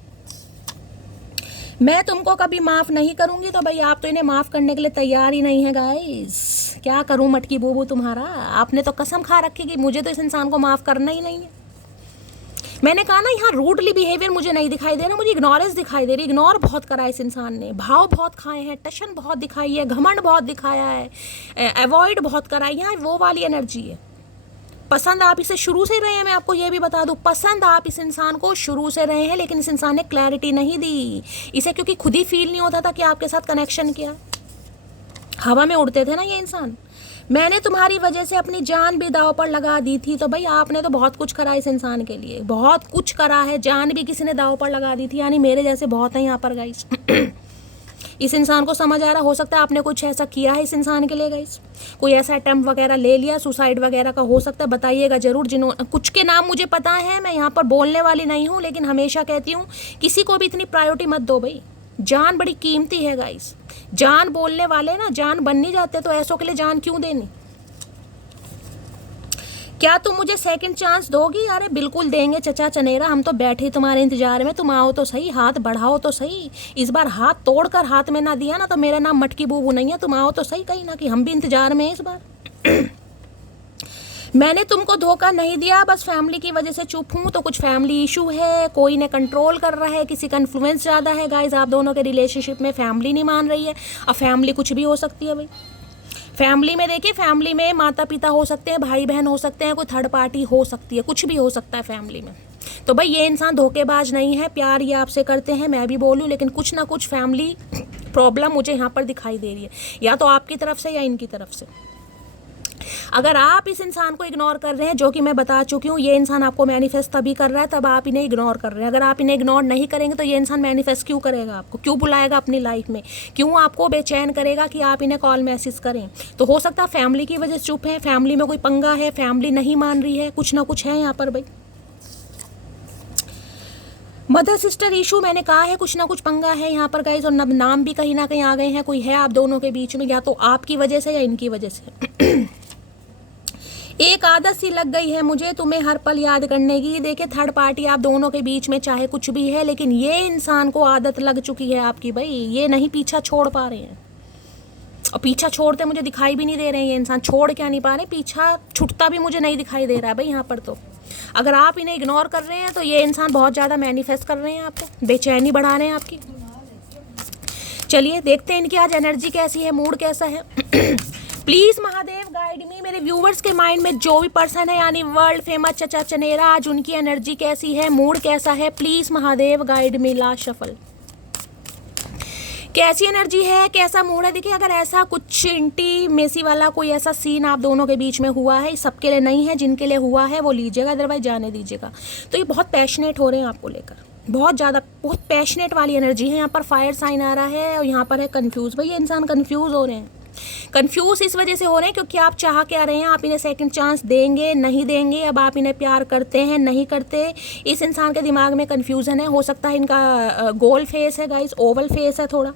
मैं तुमको कभी माफ़ नहीं करूंगी, तो भाई आप तो इन्हें माफ़ करने के लिए तैयार ही नहीं है गाइस। क्या करूं मटकी बूबू तुम्हारा, आपने तो कसम खा रखी कि मुझे तो इस इंसान को माफ़ करना ही नहीं है। मैंने कहा ना, यहाँ रूडली बिहेवियर मुझे नहीं दिखाई दे रहा, मुझे इग्नोरेंस दिखाई दे रही। इग्नोर बहुत करा है इस इंसान ने, भाव बहुत खाए हैं, टशन बहुत दिखाई है, घमंड बहुत दिखाया है, अवॉइड बहुत करा है। यहाँ वो वाली एनर्जी है। पसंद आप इसे शुरू से रहे हैं, मैं आपको ये भी बता दूं, पसंद आप इस इंसान को शुरू से रहे हैं, लेकिन इस इंसान ने क्लैरिटी नहीं दी इसे, क्योंकि खुद ही फील नहीं होता था कि आपके साथ कनेक्शन किया। हवा में उड़ते थे ना ये इंसान। मैंने तुम्हारी वजह से अपनी जान भी दांव पर लगा दी थी, तो भाई आपने तो बहुत कुछ करा इस इंसान के लिए, बहुत कुछ करा है, जान भी किसी ने दांव पर लगा दी थी। यानी मेरे जैसे बहुत हैं यहाँ पर गाइस। इस इंसान को समझ आ रहा, हो सकता है आपने कुछ ऐसा किया है इस इंसान के लिए गाइस, कोई ऐसा अटेम्प्ट वगैरह ले लिया, सुसाइड वगैरह का हो सकता है, बताइएगा जरूर। जिन्होंने, कुछ के नाम मुझे पता है, मैं यहाँ पर बोलने वाली नहीं हूँ, लेकिन हमेशा कहती हूँ किसी को भी इतनी प्रायोरिटी मत दो भाई। जान बड़ी कीमती है गाइस। जान बोलने वाले ना जान बन नहीं जाते, तो ऐसों के लिए जान क्यों देनी। क्या तुम मुझे सेकंड चांस दोगी? अरे बिल्कुल देंगे चचा चनेरा, हम तो बैठे तुम्हारे इंतजार में, तुम आओ तो सही, हाथ बढ़ाओ तो सही। इस बार हाथ तोड़कर हाथ में ना दिया ना तो मेरा नाम मटकी बूबू नहीं है, तुम आओ तो सही कहीं ना, कि हम भी इंतजार में हैं इस बार। मैंने तुमको धोखा नहीं दिया, बस फैमिली की वजह से चुप हूँ। तो कुछ फैमिली इशू है, कोई ने कंट्रोल कर रहा है, किसी का इन्फ्लुएंस ज़्यादा है गाइज आप दोनों के रिलेशनशिप में, फैमिली नहीं मान रही है। अब फैमिली कुछ भी हो सकती है भाई। फैमिली में देखिए, फैमिली में माता पिता हो सकते हैं, भाई बहन हो सकते हैं, कोई थर्ड पार्टी हो सकती है, कुछ भी हो सकता है फैमिली में। तो भाई ये इंसान धोखेबाज नहीं है, प्यार ये आपसे करते हैं, मैं भी बोलूँ, लेकिन कुछ ना कुछ फैमिली प्रॉब्लम मुझे यहाँ पर दिखाई दे रही है, या तो आपकी तरफ से या इनकी तरफ से। अगर आप इस इंसान को इग्नोर कर रहे हैं, जो कि मैं बता चुकी हूँ, ये इंसान आपको मैनिफेस्ट तभी कर रहा है तब आप इन्हें इग्नोर कर रहे हैं। अगर आप इन्हें इग्नोर नहीं करेंगे तो ये इंसान मैनिफेस्ट क्यों करेगा आपको, क्यों बुलाएगा अपनी लाइफ में, क्यों आपको बेचैन करेगा कि आप इन्हें कॉल मैसेज करें। तो हो सकता है फैमिली की वजह से चुप है, फैमिली में कोई पंगा है, फैमिली नहीं मान रही है, कुछ ना कुछ है यहाँ पर भाई। मदर सिस्टर इशू मैंने कहा है, कुछ ना कुछ पंगा है यहाँ पर गाइज, और नाम भी कहीं ना कहीं आ गए हैं, कोई है आप दोनों के बीच में, या तो आपकी वजह से या इनकी वजह से। एक आदत सी लग गई है मुझे तुम्हें हर पल याद करने की। देखिए थर्ड पार्टी आप दोनों के बीच में चाहे कुछ भी है, लेकिन ये इंसान को आदत लग चुकी है आपकी भाई, ये नहीं पीछा छोड़ पा रहे हैं, और पीछा छोड़ते मुझे दिखाई भी नहीं दे रहे हैं। ये इंसान छोड़ क्या नहीं पा रहे, पीछा छूटता भी मुझे नहीं दिखाई दे रहा है भाई यहाँ पर। तो अगर आप इन्हें इग्नोर कर रहे हैं तो ये इंसान बहुत ज़्यादा मैनिफेस्ट कर रहे हैं आपको, बेचैनी बढ़ा रहे हैं आपकी। चलिए देखते हैं इनकी आज एनर्जी कैसी है, मूड कैसा है। प्लीज़ महादेव गाइड मी। मेरे व्यूवर्स के माइंड में जो भी पर्सन है, यानी वर्ल्ड फेमस चचा चनेरा, आज उनकी एनर्जी कैसी है, मूड कैसा है, please Mahadev guide me. Last shuffle, कैसी एनर्जी है, कैसा मूड है। देखिए अगर ऐसा कुछ इंटीमेसी वाला कोई ऐसा सीन आप दोनों के बीच में हुआ है, सबके लिए नहीं है, जिनके लिए हुआ है वो लीजिएगा, अदरवाइज जाने दीजिएगा। तो ये बहुत पैशनेट हो रहे हैं आपको लेकर, बहुत ज़्यादा, बहुत पैशनेट वाली एनर्जी है। यहाँ पर फायर साइन आ रहा है और यहाँ पर है कंफ्यूज। भाई ये इंसान कंफ्यूज हो रहे हैं, कंफ्यूज इस वजह से हो रहे हैं क्योंकि आप चाह क्या रहे हैं, आप इन्हें सेकंड चांस देंगे नहीं देंगे, अब आप इन्हें प्यार करते हैं नहीं करते, इस इंसान के दिमाग में कंफ्यूजन है। हो सकता है इनका गोल फेस है गाइस, ओवल फेस है थोड़ा,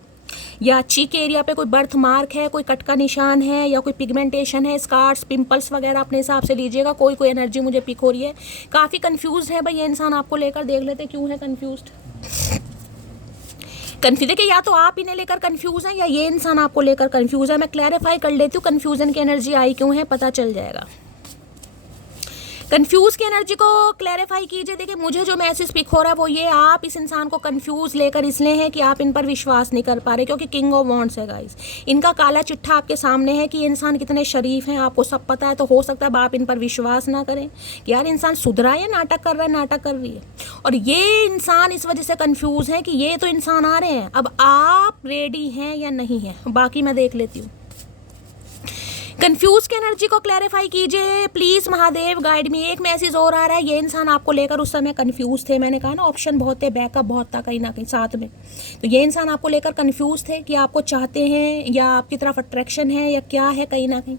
या चीक एरिया पे कोई बर्थ मार्क है, कोई कट का निशान है, या कोई पिगमेंटेशन है, स्कार्स, पिंपल्स वगैरह अपने हिसाब से लीजिएगा। कोई एनर्जी मुझे पिक हो रही है, काफ़ी कंफ्यूज है भाई ये इंसान आपको लेकर। देख लेते क्यों है कंफ्यूज। देखिए या तो आप इन्हें लेकर कंफ्यूज हैं या ये इंसान आपको लेकर कंफ्यूज है। मैं क्लैरिफाई कर लेती हूँ कंफ्यूजन की एनर्जी आई क्यों है, पता चल जाएगा। कंफ्यूज की एनर्जी को क्लैरिफाई कीजिए। देखिए मुझे जो मैसेज पिक हो रहा है वो ये, आप इस इंसान को कंफ्यूज लेकर इसलिए हैं कि आप इन पर विश्वास नहीं कर पा रहे, क्योंकि किंग ऑफ वॉन्ड्स है गाइस। इनका काला चिट्ठा आपके सामने है कि ये इंसान कितने शरीफ हैं, आपको सब पता है। तो हो सकता है आप इन पर विश्वास ना करें कि यार इंसान सुधरा है, नाटक कर रहा है, नाटक कर रही है। और ये इंसान इस वजह से कंफ्यूज है कि ये तो इंसान आ रहे हैं, अब आप रेडी हैं या नहीं है, बाकी मैं देख लेती हूँ। कंफ्यूज की एनर्जी को क्लैरिफाई कीजिए प्लीज महादेव, गाइड मी। एक मैसेज और आ रहा है, ये इंसान आपको लेकर उस समय कंफ्यूज थे। मैंने कहा ना ऑप्शन बहुत थे, बैकअप बहुत था कहीं ना कहीं साथ में। तो ये इंसान आपको लेकर कंफ्यूज थे कि आपको चाहते हैं या आपकी तरफ अट्रैक्शन है या क्या है कहीं ना कहीं।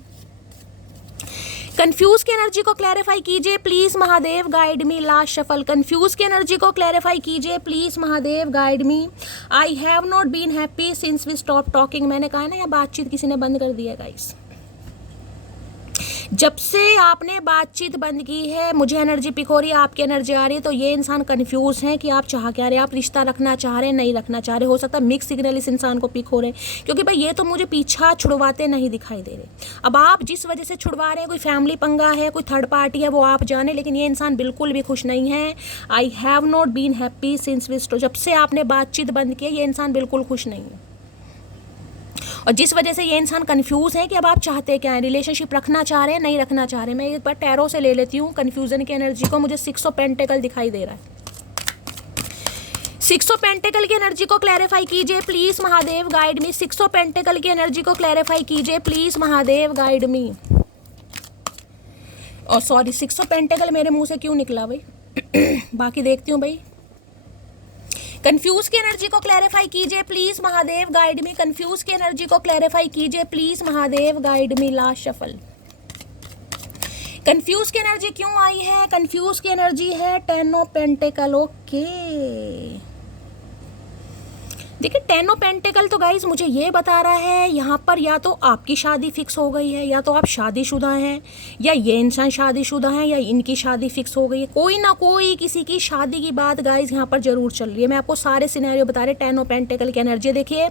कंफ्यूज की एनर्जी को क्लैरिफाई कीजिए please Mahadev, guide me. Last shuffle. Confuse की एनर्जी को क्लैरिफाई कीजिए please Mahadev, guide me. I have not been happy since we stop talking. मैंने कहा ना, या बातचीत किसी ने बंद कर दिया गाइस। जब से आपने बातचीत बंद की है, मुझे एनर्जी पिक हो रही है, आपकी एनर्जी आ रही है, तो ये इंसान कंफ्यूज है कि आप चाह क्या रहे हैं, आप रिश्ता रखना चाह रहे हैं, नहीं रखना चाह रहे। हो सकता है मिक्स सिग्नल इस इंसान को पिक हो रहे हैं, क्योंकि भाई ये तो मुझे पीछा छुड़वाते नहीं दिखाई दे रहे। अब आप जिस वजह से छुड़वा रहे हैं, कोई फैमिली पंगा है, कोई थर्ड पार्टी है, वो आप जाने, लेकिन ये इंसान बिल्कुल भी खुश नहीं है। I have not been happy since we stop. जब से आपने बातचीत बंद की है, ये इंसान बिल्कुल खुश नहीं है। और जिस वजह से ये इंसान कंफ्यूज है कि अब आप चाहते क्या है, रिलेशनशिप रखना चाह रहे हैं, नहीं रखना चाह रहे हैं। मैं एक बार टैरो से ले लेती हूँ कंफ्यूजन की एनर्जी को। मुझे 6 ऑफ पेंटिकल दिखाई दे रहा है। 6 ऑफ पेंटिकल की एनर्जी को क्लैरिफाई कीजिए please Mahadev, guide me. 6 of pentacle की एनर्जी को क्लैरिफाई कीजिए प्लीज महादेव, गाइड मी। और सॉरी, 6 ऑफ पेंटिकल मेरे मुंह से क्यों निकला भाई बाकी देखती हूँ भाई। कंफ्यूज की एनर्जी को क्लैरिफाई कीजिए please Mahadev, guide me. Confuse की एनर्जी को क्लैरिफाई कीजिए please Mahadev, guide me. Last shuffle. Confuse की एनर्जी क्यों आई है? कंफ्यूज की एनर्जी है 10 ऑफ पेंटिकल। ओके, देखिए 10 ऑफ पेंटिकल तो गाइज मुझे ये बता रहा है यहाँ पर या तो आपकी शादी फिक्स हो गई है, या तो आप शादीशुदा हैं, या ये इंसान शादीशुदा है, या इनकी शादी फिक्स हो गई है। कोई ना कोई किसी की शादी की बात गाइज यहाँ पर जरूर चल रही है। मैं आपको सारे सिनेरियो बता रहे। 10 ऑफ पेंटिकल की एनर्जी देखिए,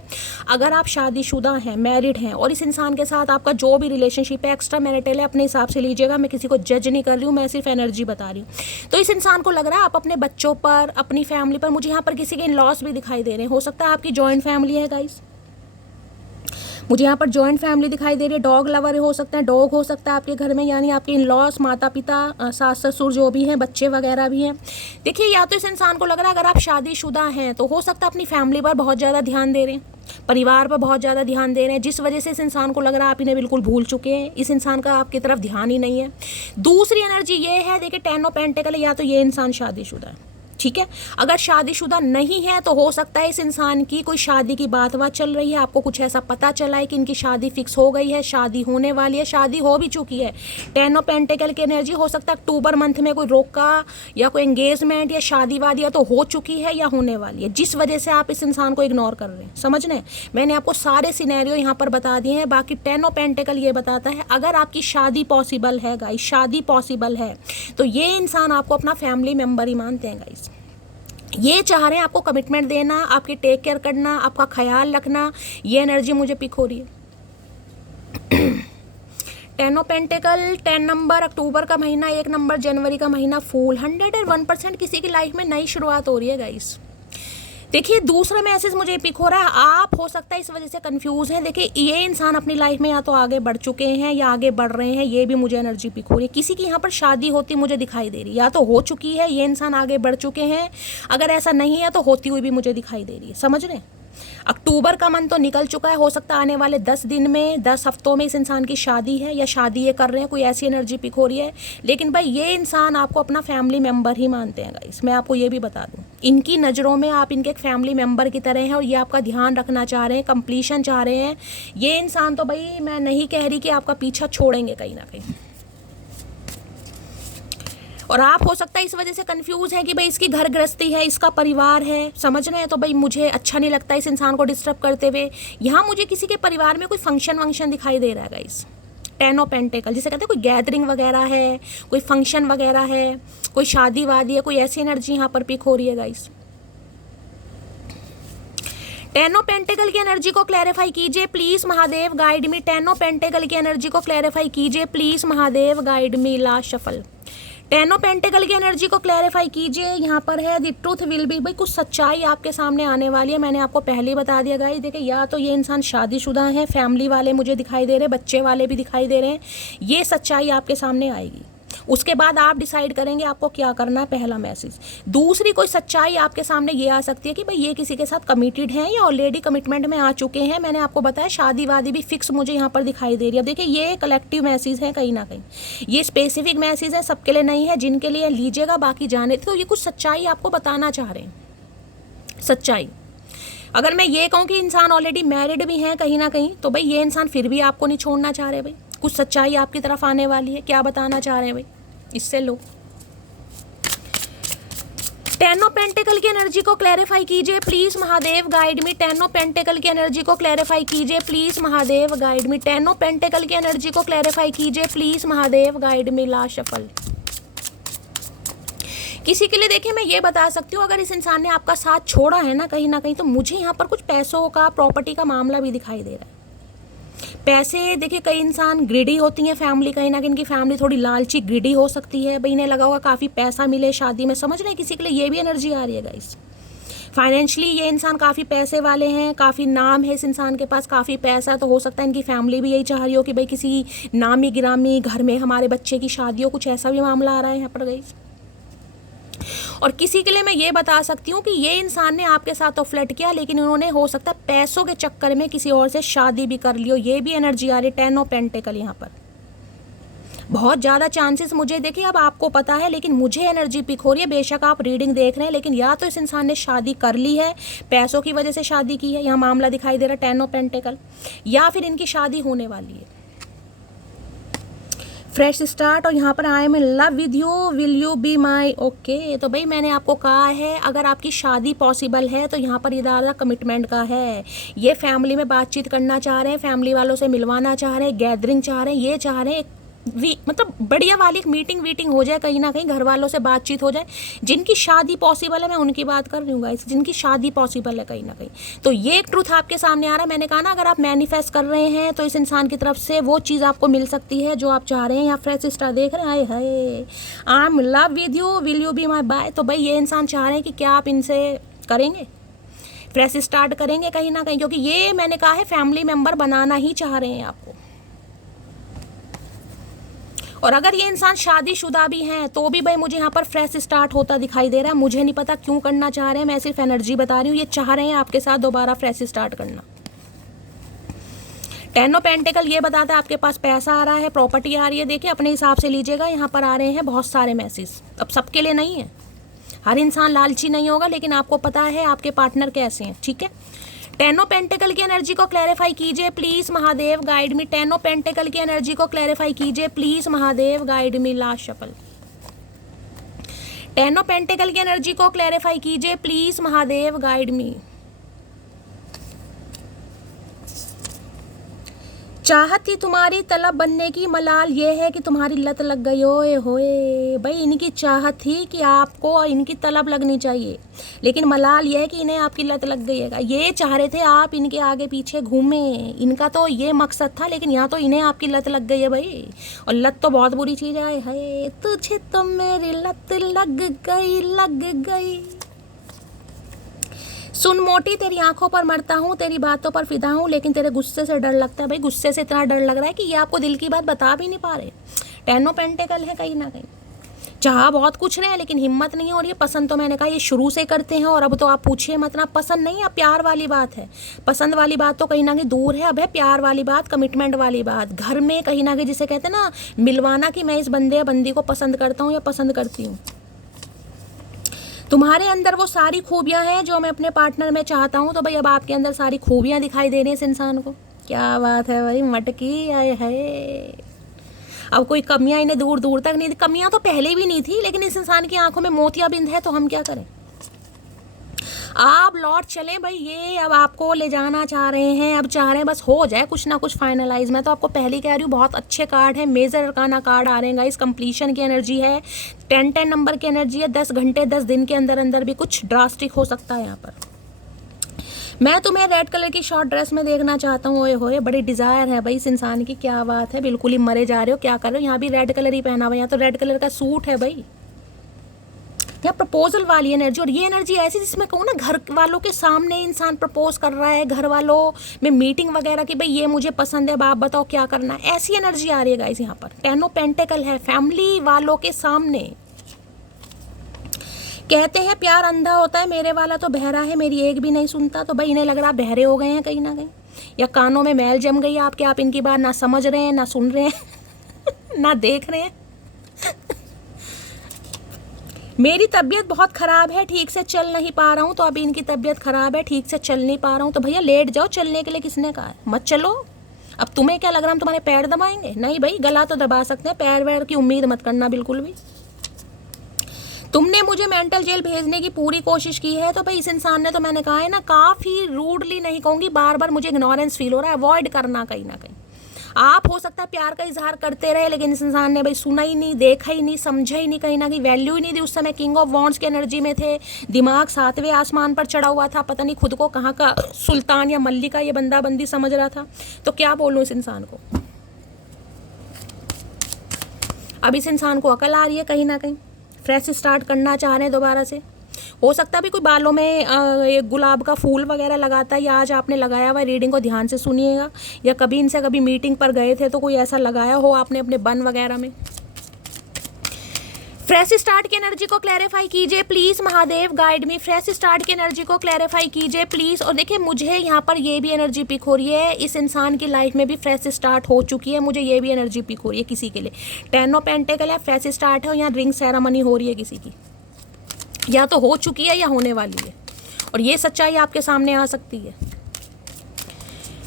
अगर आप शादीशुदा हैं, मैरिड हैं, और इस इंसान के साथ आपका जो भी रिलेशनशिप है एक्स्ट्रा मैरिटल है, अपने हिसाब से लीजिएगा, मैं किसी को जज नहीं कर रही हूँ, मैं सिर्फ एनर्जी बता रही हूँ। तो इस इंसान को लग रहा है आप अपने बच्चों पर, अपनी फैमिली पर, मुझे यहाँ पर किसी के इन लॉस भी दिखाई दे रहे हैं। हो सकता है आपकी जॉइंट फैमिली है गाइस, मुझे यहाँ पर जॉइंट फैमिली दिखाई दे रही है। डॉग लवर हो सकता है, डॉग हो सकता है आपके घर में, यानी आपके इन लॉस, माता पिता, सास ससुर जो भी हैं, बच्चे वगैरह भी हैं। देखिए या तो इस इंसान को लग रहा है अगर आप शादीशुदा हैं तो हो सकता है अपनी फैमिली पर बहुत ज़्यादा ध्यान दे रहे हैं, परिवार पर बहुत ज़्यादा ध्यान दे रहे हैं, जिस वजह से इस इंसान को लग रहा है आप इन्हें बिल्कुल भूल चुके हैं, इस इंसान का आपकी तरफ ध्यान ही नहीं है। दूसरी एनर्जी ये है, देखिए 10 ऑफ पेंटिकल, या तो ये इंसान शादीशुदा है, ठीक है। अगर शादीशुदा नहीं है तो हो सकता है इस इंसान की कोई शादी की बात चल रही है, आपको कुछ ऐसा पता चला है कि इनकी शादी फिक्स हो गई है, शादी होने वाली है, शादी हो भी चुकी है। 10 ऑफ पेंटिकल की एनर्जी, हो सकता है अक्टूबर मंथ में कोई रोका या कोई एंगेजमेंट या शादी वादी या तो हो चुकी है या होने वाली है, जिस वजह से आप इस इंसान को इग्नोर कर रहे हैं। समझ रहे हैं? मैंने आपको सारे सिनेरियो यहाँ पर बता दिए हैं। बाकी 10 ऑफ पेंटिकल ये बताता है अगर आपकी शादी पॉसिबल है गाइस, शादी पॉसिबल है, तो ये इंसान आपको अपना फैमिली मेम्बर ही मानते हैं गाइस। ये चाह रहे हैं आपको कमिटमेंट देना, आपकी टेक केयर करना, आपका ख्याल रखना। ये एनर्जी मुझे पिक हो रही है। 10 ऑफ पेंटिकल, 10 नंबर, अक्टूबर का महीना, 1 नंबर जनवरी का महीना, फूल। 101% किसी की लाइफ में नई शुरुआत हो रही है गाइस। देखिए दूसरा मैसेज मुझे पिक हो रहा है, आप हो सकता है इस वजह से कंफ्यूज हैं। देखिए ये इंसान अपनी लाइफ में या तो आगे बढ़ चुके हैं या आगे बढ़ रहे हैं, ये भी मुझे एनर्जी पिक हो रही है। किसी की यहाँ पर शादी होती मुझे दिखाई दे रही है, या तो हो चुकी है, ये इंसान आगे बढ़ चुके हैं, अगर ऐसा नहीं है तो होती हुई भी मुझे दिखाई दे रही है। समझ रहे हैं? अक्टूबर का मंथ तो निकल चुका है, हो सकता है आने वाले 10 दिन में, 10 हफ्तों में इस इंसान की शादी है या शादी ये कर रहे हैं, कोई ऐसी एनर्जी पिक हो रही है। लेकिन भाई ये इंसान आपको अपना फैमिली मेंबर ही मानते हैं गाइस, मैं आपको ये भी बता दूं। इनकी नज़रों में आप इनके एक फैमिली मेंबर की तरह हैं और ये आपका ध्यान रखना चाह रहे हैं, कंप्लीशन चाह रहे हैं। ये इंसान तो भाई मैं नहीं कह रही कि आपका पीछा छोड़ेंगे कहीं ना कहीं, और आप हो सकता है इस वजह से कंफ्यूज हैं कि भाई इसकी घर गृहस्थी है, इसका परिवार है, समझ रहे हैं, तो भाई मुझे अच्छा नहीं लगता इस इंसान को डिस्टर्ब करते हुए। यहाँ मुझे किसी के परिवार में कोई फंक्शन वंक्शन दिखाई दे रहा है गाइस। 10 ऑफ पेंटिकल जिसे कहते हैं, कोई गैदरिंग वगैरह है, कोई फंक्शन वगैरह है, कोई शादी वादी है, कोई ऐसी एनर्जी यहाँ पर पिक हो रही है गाइस। 10 ऑफ पेंटिकल की एनर्जी को क्लैरिफाई कीजिए please Mahadev, guide me. 10 of pentacle की एनर्जी को क्लैरिफाई कीजिए please Mahadev, guide me. Last shuffle. 10 of pentacle की एनर्जी को क्लैरिफाई कीजिए। यहाँ पर है द ट्रूथ विल बी, भाई कुछ सच्चाई आपके सामने आने वाली है। मैंने आपको पहले ही बता दिया गाइस, देखिए या तो ये इंसान शादीशुदा है, फैमिली वाले मुझे दिखाई दे रहे हैं, बच्चे वाले भी दिखाई दे रहे हैं, ये सच्चाई आपके सामने आएगी। उसके बाद आप डिसाइड करेंगे आपको क्या करना है, पहला मैसेज। दूसरी कोई सच्चाई आपके सामने ये आ सकती है कि भाई ये किसी के साथ कमिटेड हैं या ऑलरेडी कमिटमेंट में आ चुके हैं। मैंने आपको बताया शादी वादी भी फिक्स मुझे यहाँ पर दिखाई दे रही है। अब देखिए ये कलेक्टिव मैसेज है कहीं ना कहीं, ये स्पेसिफिक मैसेज है, सबके लिए नहीं है, जिनके लिए लीजिएगा, बाकी जाने। तो ये कुछ सच्चाई आपको बताना चाह रहे हैं, सच्चाई। अगर मैं ये कहूँ कि इंसान ऑलरेडी मैरिड भी हैं कहीं ना कहीं, तो भाई ये इंसान फिर भी आपको नहीं छोड़ना चाह रहे। भाई कुछ सच्चाई आपकी तरफ आने वाली है, क्या बताना चाह रहे हैं भाई, इससे लो। 10 ऑफ पेंटिकल की एनर्जी को क्लैरिफाई कीजिए please Mahadev, guide me. 10 of pentacle की एनर्जी को क्लैरिफाई कीजिए please Mahadev, guide me. 10 of pentacle की एनर्जी को क्लैरिफाई कीजिए please Mahadev, guide me. Last shuffle. किसी के लिए देखिए मैं ये बता सकती हूँ, अगर इस इंसान ने आपका साथ छोड़ा है ना कहीं, तो मुझे यहाँ पर कुछ पैसों का, प्रॉपर्टी का मामला भी दिखाई दे रहा है। पैसे देखिए, कई इंसान ग्रिडी होती हैं फैमिली, कहीं ना कहीं इनकी फैमिली थोड़ी लालची ग्रिडी हो सकती है। भाई इन्हें लगा होगा काफ़ी पैसा मिले शादी में, समझ रहे हैं, किसी के लिए ये भी एनर्जी आ रही है गाइस। फाइनेंशियली ये इंसान काफ़ी पैसे वाले हैं, काफ़ी नाम है इस इंसान के पास, काफ़ी पैसा, तो हो सकता है इनकी फैमिली भी यही चाह रही हो कि भाई किसी नामी गिरामी घर में हमारे बच्चे की शादी हो, कुछ ऐसा भी मामला आ रहा है यहाँ पर गाइस। और किसी के लिए मैं ये बता सकती हूँ कि ये इंसान ने आपके साथ तो फ्लर्ट किया, लेकिन उन्होंने हो सकता है पैसों के चक्कर में किसी और से शादी भी कर लियो, ये भी एनर्जी आ रही है। 10 ऑफ पेंटिकल यहाँ पर बहुत ज़्यादा चांसेस मुझे, देखिए अब आपको पता है, लेकिन मुझे एनर्जी पिक हो रही है। बेशक आप रीडिंग देख रहे हैं, लेकिन या तो इस इंसान ने शादी कर ली है, पैसों की वजह से शादी की है, यहाँ मामला दिखाई दे रहा है 10 ऑफ पेंटिकल, या फिर इनकी शादी होने वाली है। फ्रेश स्टार्ट, और यहाँ पर आई am in love with you, will you be my. Okay, तो भाई मैंने आपको कहा है अगर आपकी शादी पॉसिबल है तो यहाँ पर इरादा कमिटमेंट का है। ये फैमिली में बातचीत करना चाह रहे हैं, फैमिली वालों से मिलवाना चाह रहे हैं, गैदरिंग चाह रहे हैं, ये चाह रहे हैं मतलब बढ़िया वाली मीटिंग वीटिंग हो जाए, कहीं ना कहीं घर वालों से बातचीत हो जाए। जिनकी शादी पॉसिबल है, मैं उनकी बात कर रही हूँ गाइस, जिनकी शादी पॉसिबल है कहीं ना कहीं। तो ये एक ट्रूथ आपके सामने आ रहा है। मैंने कहा ना, अगर आप मैनिफेस्ट कर रहे हैं तो इस इंसान की तरफ से वो चीज़ आपको मिल सकती है जो आप चाह रहे हैं। यहाँ फ्रेश स्टार देख रहे हैं, hi hi, I am love with you, will you be my bye. तो भाई ये इंसान चाह रहे हैं कि क्या आप इनसे करेंगे, फ्रेश स्टार्ट करेंगे कहीं ना कहीं, क्योंकि ये मैंने कहा है फैमिली मेम्बर बनाना ही चाह रहे हैं आपको। और अगर ये इंसान शादीशुदा भी हैं तो भी भाई मुझे यहाँ पर फ्रेश स्टार्ट होता दिखाई दे रहा है। मुझे नहीं पता क्यों करना चाह रहे हैं, मैं सिर्फ एनर्जी बता रही हूँ। ये चाह रहे हैं आपके साथ दोबारा फ्रेश स्टार्ट करना। 10 ऑफ पेंटिकल ये बताता है आपके पास पैसा आ रहा है, प्रॉपर्टी आ रही है। देखिए अपने हिसाब से लीजिएगा, यहाँ पर आ रहे हैं बहुत सारे मैसेज। अब सबके लिए नहीं है, हर इंसान लालची नहीं होगा, लेकिन आपको पता है आपके पार्टनर कैसे हैं, ठीक है। 10 ऑफ पेंटिकल की एनर्जी को क्लैरिफाई कीजिए please Mahadev, guide me. 10 of pentacle की एनर्जी को क्लैरिफाई कीजिए please Mahadev, guide me. Last shuffle. 10 of pentacle की एनर्जी को क्लैरिफाई कीजिए प्लीज महादेव, गाइड मी। चाहत थी तुम्हारी तलब बनने की, मलाल ये है कि तुम्हारी लत लग गई। ओए होए, भाई इनकी चाहत थी कि आपको इनकी तलब लगनी चाहिए, लेकिन मलाल ये है कि इन्हें आपकी लत लग गई है। ये चाह रहे थे आप इनके आगे पीछे घूमें, इनका तो ये मकसद था, लेकिन यहाँ तो इन्हें आपकी लत लग गई है भाई। और लत तो बहुत बुरी चीज़ है, तुझे तो मेरी लत लग गई, लग गई। सुन मोटी, तेरी आंखों पर मरता हूँ, तेरी बातों पर फिदा हूँ, लेकिन तेरे गुस्से से डर लगता है। भाई गुस्से से इतना डर लग रहा है कि ये आपको दिल की बात बता भी नहीं पा रहे। 10 ऑफ पेंटिकल है कहीं ना कहीं, चाह बहुत कुछ रहे हैं लेकिन हिम्मत नहीं हो रही है। पसंद तो मैंने कहा ये शुरू से करते हैं, और अब तो आप पूछिए मत ना, पसंद नहीं, अब प्यार वाली बात है। पसंद वाली बात तो कहीं ना कहीं दूर है, अब है प्यार वाली बात, कमिटमेंट वाली बात। घर में कहीं ना कहीं जिसे कहते हैं ना मिलवाना, कि मैं इस बंदे या बंदी को पसंद करता हूँ या पसंद करती हूँ। तुम्हारे अंदर वो सारी खूबियां हैं जो मैं अपने पार्टनर में चाहता हूँ। तो भाई अब आपके अंदर सारी खूबियां दिखाई दे रही हैं इस इंसान को। क्या बात है भाई, मटकी आए है। अब कोई कमियां इन्हें दूर दूर तक नहीं, कमियां तो पहले भी नहीं थी, लेकिन इस इंसान की आंखों में मोतियाबिंद है, तो हम क्या करें। आप लौट चलें भाई, ये अब आपको ले जाना चाह रहे हैं, अब चाह रहे हैं बस हो जाए कुछ ना कुछ फाइनलाइज। मैं तो आपको पहले कह रही हूँ बहुत अच्छे कार्ड है, मेजर अरकाना कार्ड आ रहे हैं गाइस। कंप्लीशन की एनर्जी है, 10 नंबर की एनर्जी है। 10 घंटे 10 दिन के अंदर अंदर भी कुछ ड्रास्टिक हो सकता है यहाँ पर। मैं तुम्हें रेड कलर की शॉर्ट ड्रेस में देखना चाहता हूँ। ओए होए, बड़ी डिजायर है भाई इस इंसान की, क्या बात है, बिल्कुल ही मरे जा रहे हो, क्या कर रहे हो। यहाँ भी रेड कलर ही पहना हुआ, यहाँ तो रेड कलर का सूट है भाई। यहाँ प्रपोजल वाली एनर्जी, और ये एनर्जी ऐसी जिसमें कहूँ ना घर वालों के सामने इंसान प्रपोज कर रहा है, घर वालों में मीटिंग वगैरह की, भाई ये मुझे पसंद है, आप बताओ क्या करना है, ऐसी एनर्जी आ रही है गाइस। यहाँ पर 10 ऑफ पेंटिकल है, फैमिली वालों के सामने। कहते हैं प्यार अंधा होता है, मेरे वाला तो बहरा है, मेरी एक भी नहीं सुनता। तो भाई इन्हें लग रहा बहरे हो गए हैं कहीं ना कहीं, या कानों में मैल जम गई आपके, आप इनकी बात ना समझ रहे हैं, ना सुन रहे हैं ना देख रहे हैं। मेरी तबीयत बहुत ख़राब है, ठीक से चल नहीं पा रहा हूँ। तो अभी इनकी तबीयत ख़राब है, ठीक से चल नहीं पा रहा हूँ, तो भैया लेट जाओ, चलने के लिए किसने कहा है, मत चलो। अब तुम्हें क्या लग रहा है हम तुम्हारे पैर दबाएंगे? नहीं भाई, गला तो दबा सकते हैं, पैर वैर की उम्मीद मत करना बिल्कुल भी। तुमने मुझे मेंटल जेल भेजने की पूरी कोशिश की है, तो भाई इस इंसान ने, तो मैंने कहा है ना, काफ़ी रूडली नहीं कहूँगी, बार बार मुझे इग्नोरेंस फील हो रहा है, अवॉइड करना कहीं ना कहीं। आप हो सकता है प्यार का इजहार करते रहे, लेकिन इस इंसान ने भाई सुना ही नहीं, देखा ही नहीं, समझा ही नहीं, कहीं ना कहीं वैल्यू ही नहीं दी। उस समय किंग ऑफ वॉन्ड्स की एनर्जी में थे, दिमाग 7वें आसमान पर चढ़ा हुआ था, पता नहीं खुद को कहाँ का सुल्तान या मल्लिका ये बंदा बंदी समझ रहा था। तो क्या बोलूँ इस इंसान को। अब इस इंसान को अकल आ रही है कहीं ना कहीं, फ्रेश स्टार्ट करना चाह रहे हैं दोबारा से। हो सकता है भी कोई बालों में एक गुलाब का फूल वगैरह लगाता है, या आज आपने लगाया हुआ, रीडिंग को ध्यान से सुनिएगा, या कभी इनसे कभी मीटिंग पर गए थे तो कोई ऐसा लगाया हो आपने अपने बन वगैरह में। फ्रेश स्टार्ट की एनर्जी को क्लैरिफाई कीजिए please Mahadev, guide me. Fresh start की एनर्जी को क्लैरिफाई कीजिए प्लीज। और देखिए मुझे यहाँ पर ये भी एनर्जी पिक हो रही है, इस इंसान की लाइफ में भी फ्रेश स्टार्ट हो चुकी है, मुझे ये भी एनर्जी पिक हो रही है किसी के लिए। 10 ऑफ पेंटिकल है, फ्रेश स्टार्ट है, और यहाँ रिंग सेरेमनी हो रही है किसी की, या तो हो चुकी है या होने वाली है, और ये सच्चाई आपके सामने आ सकती है।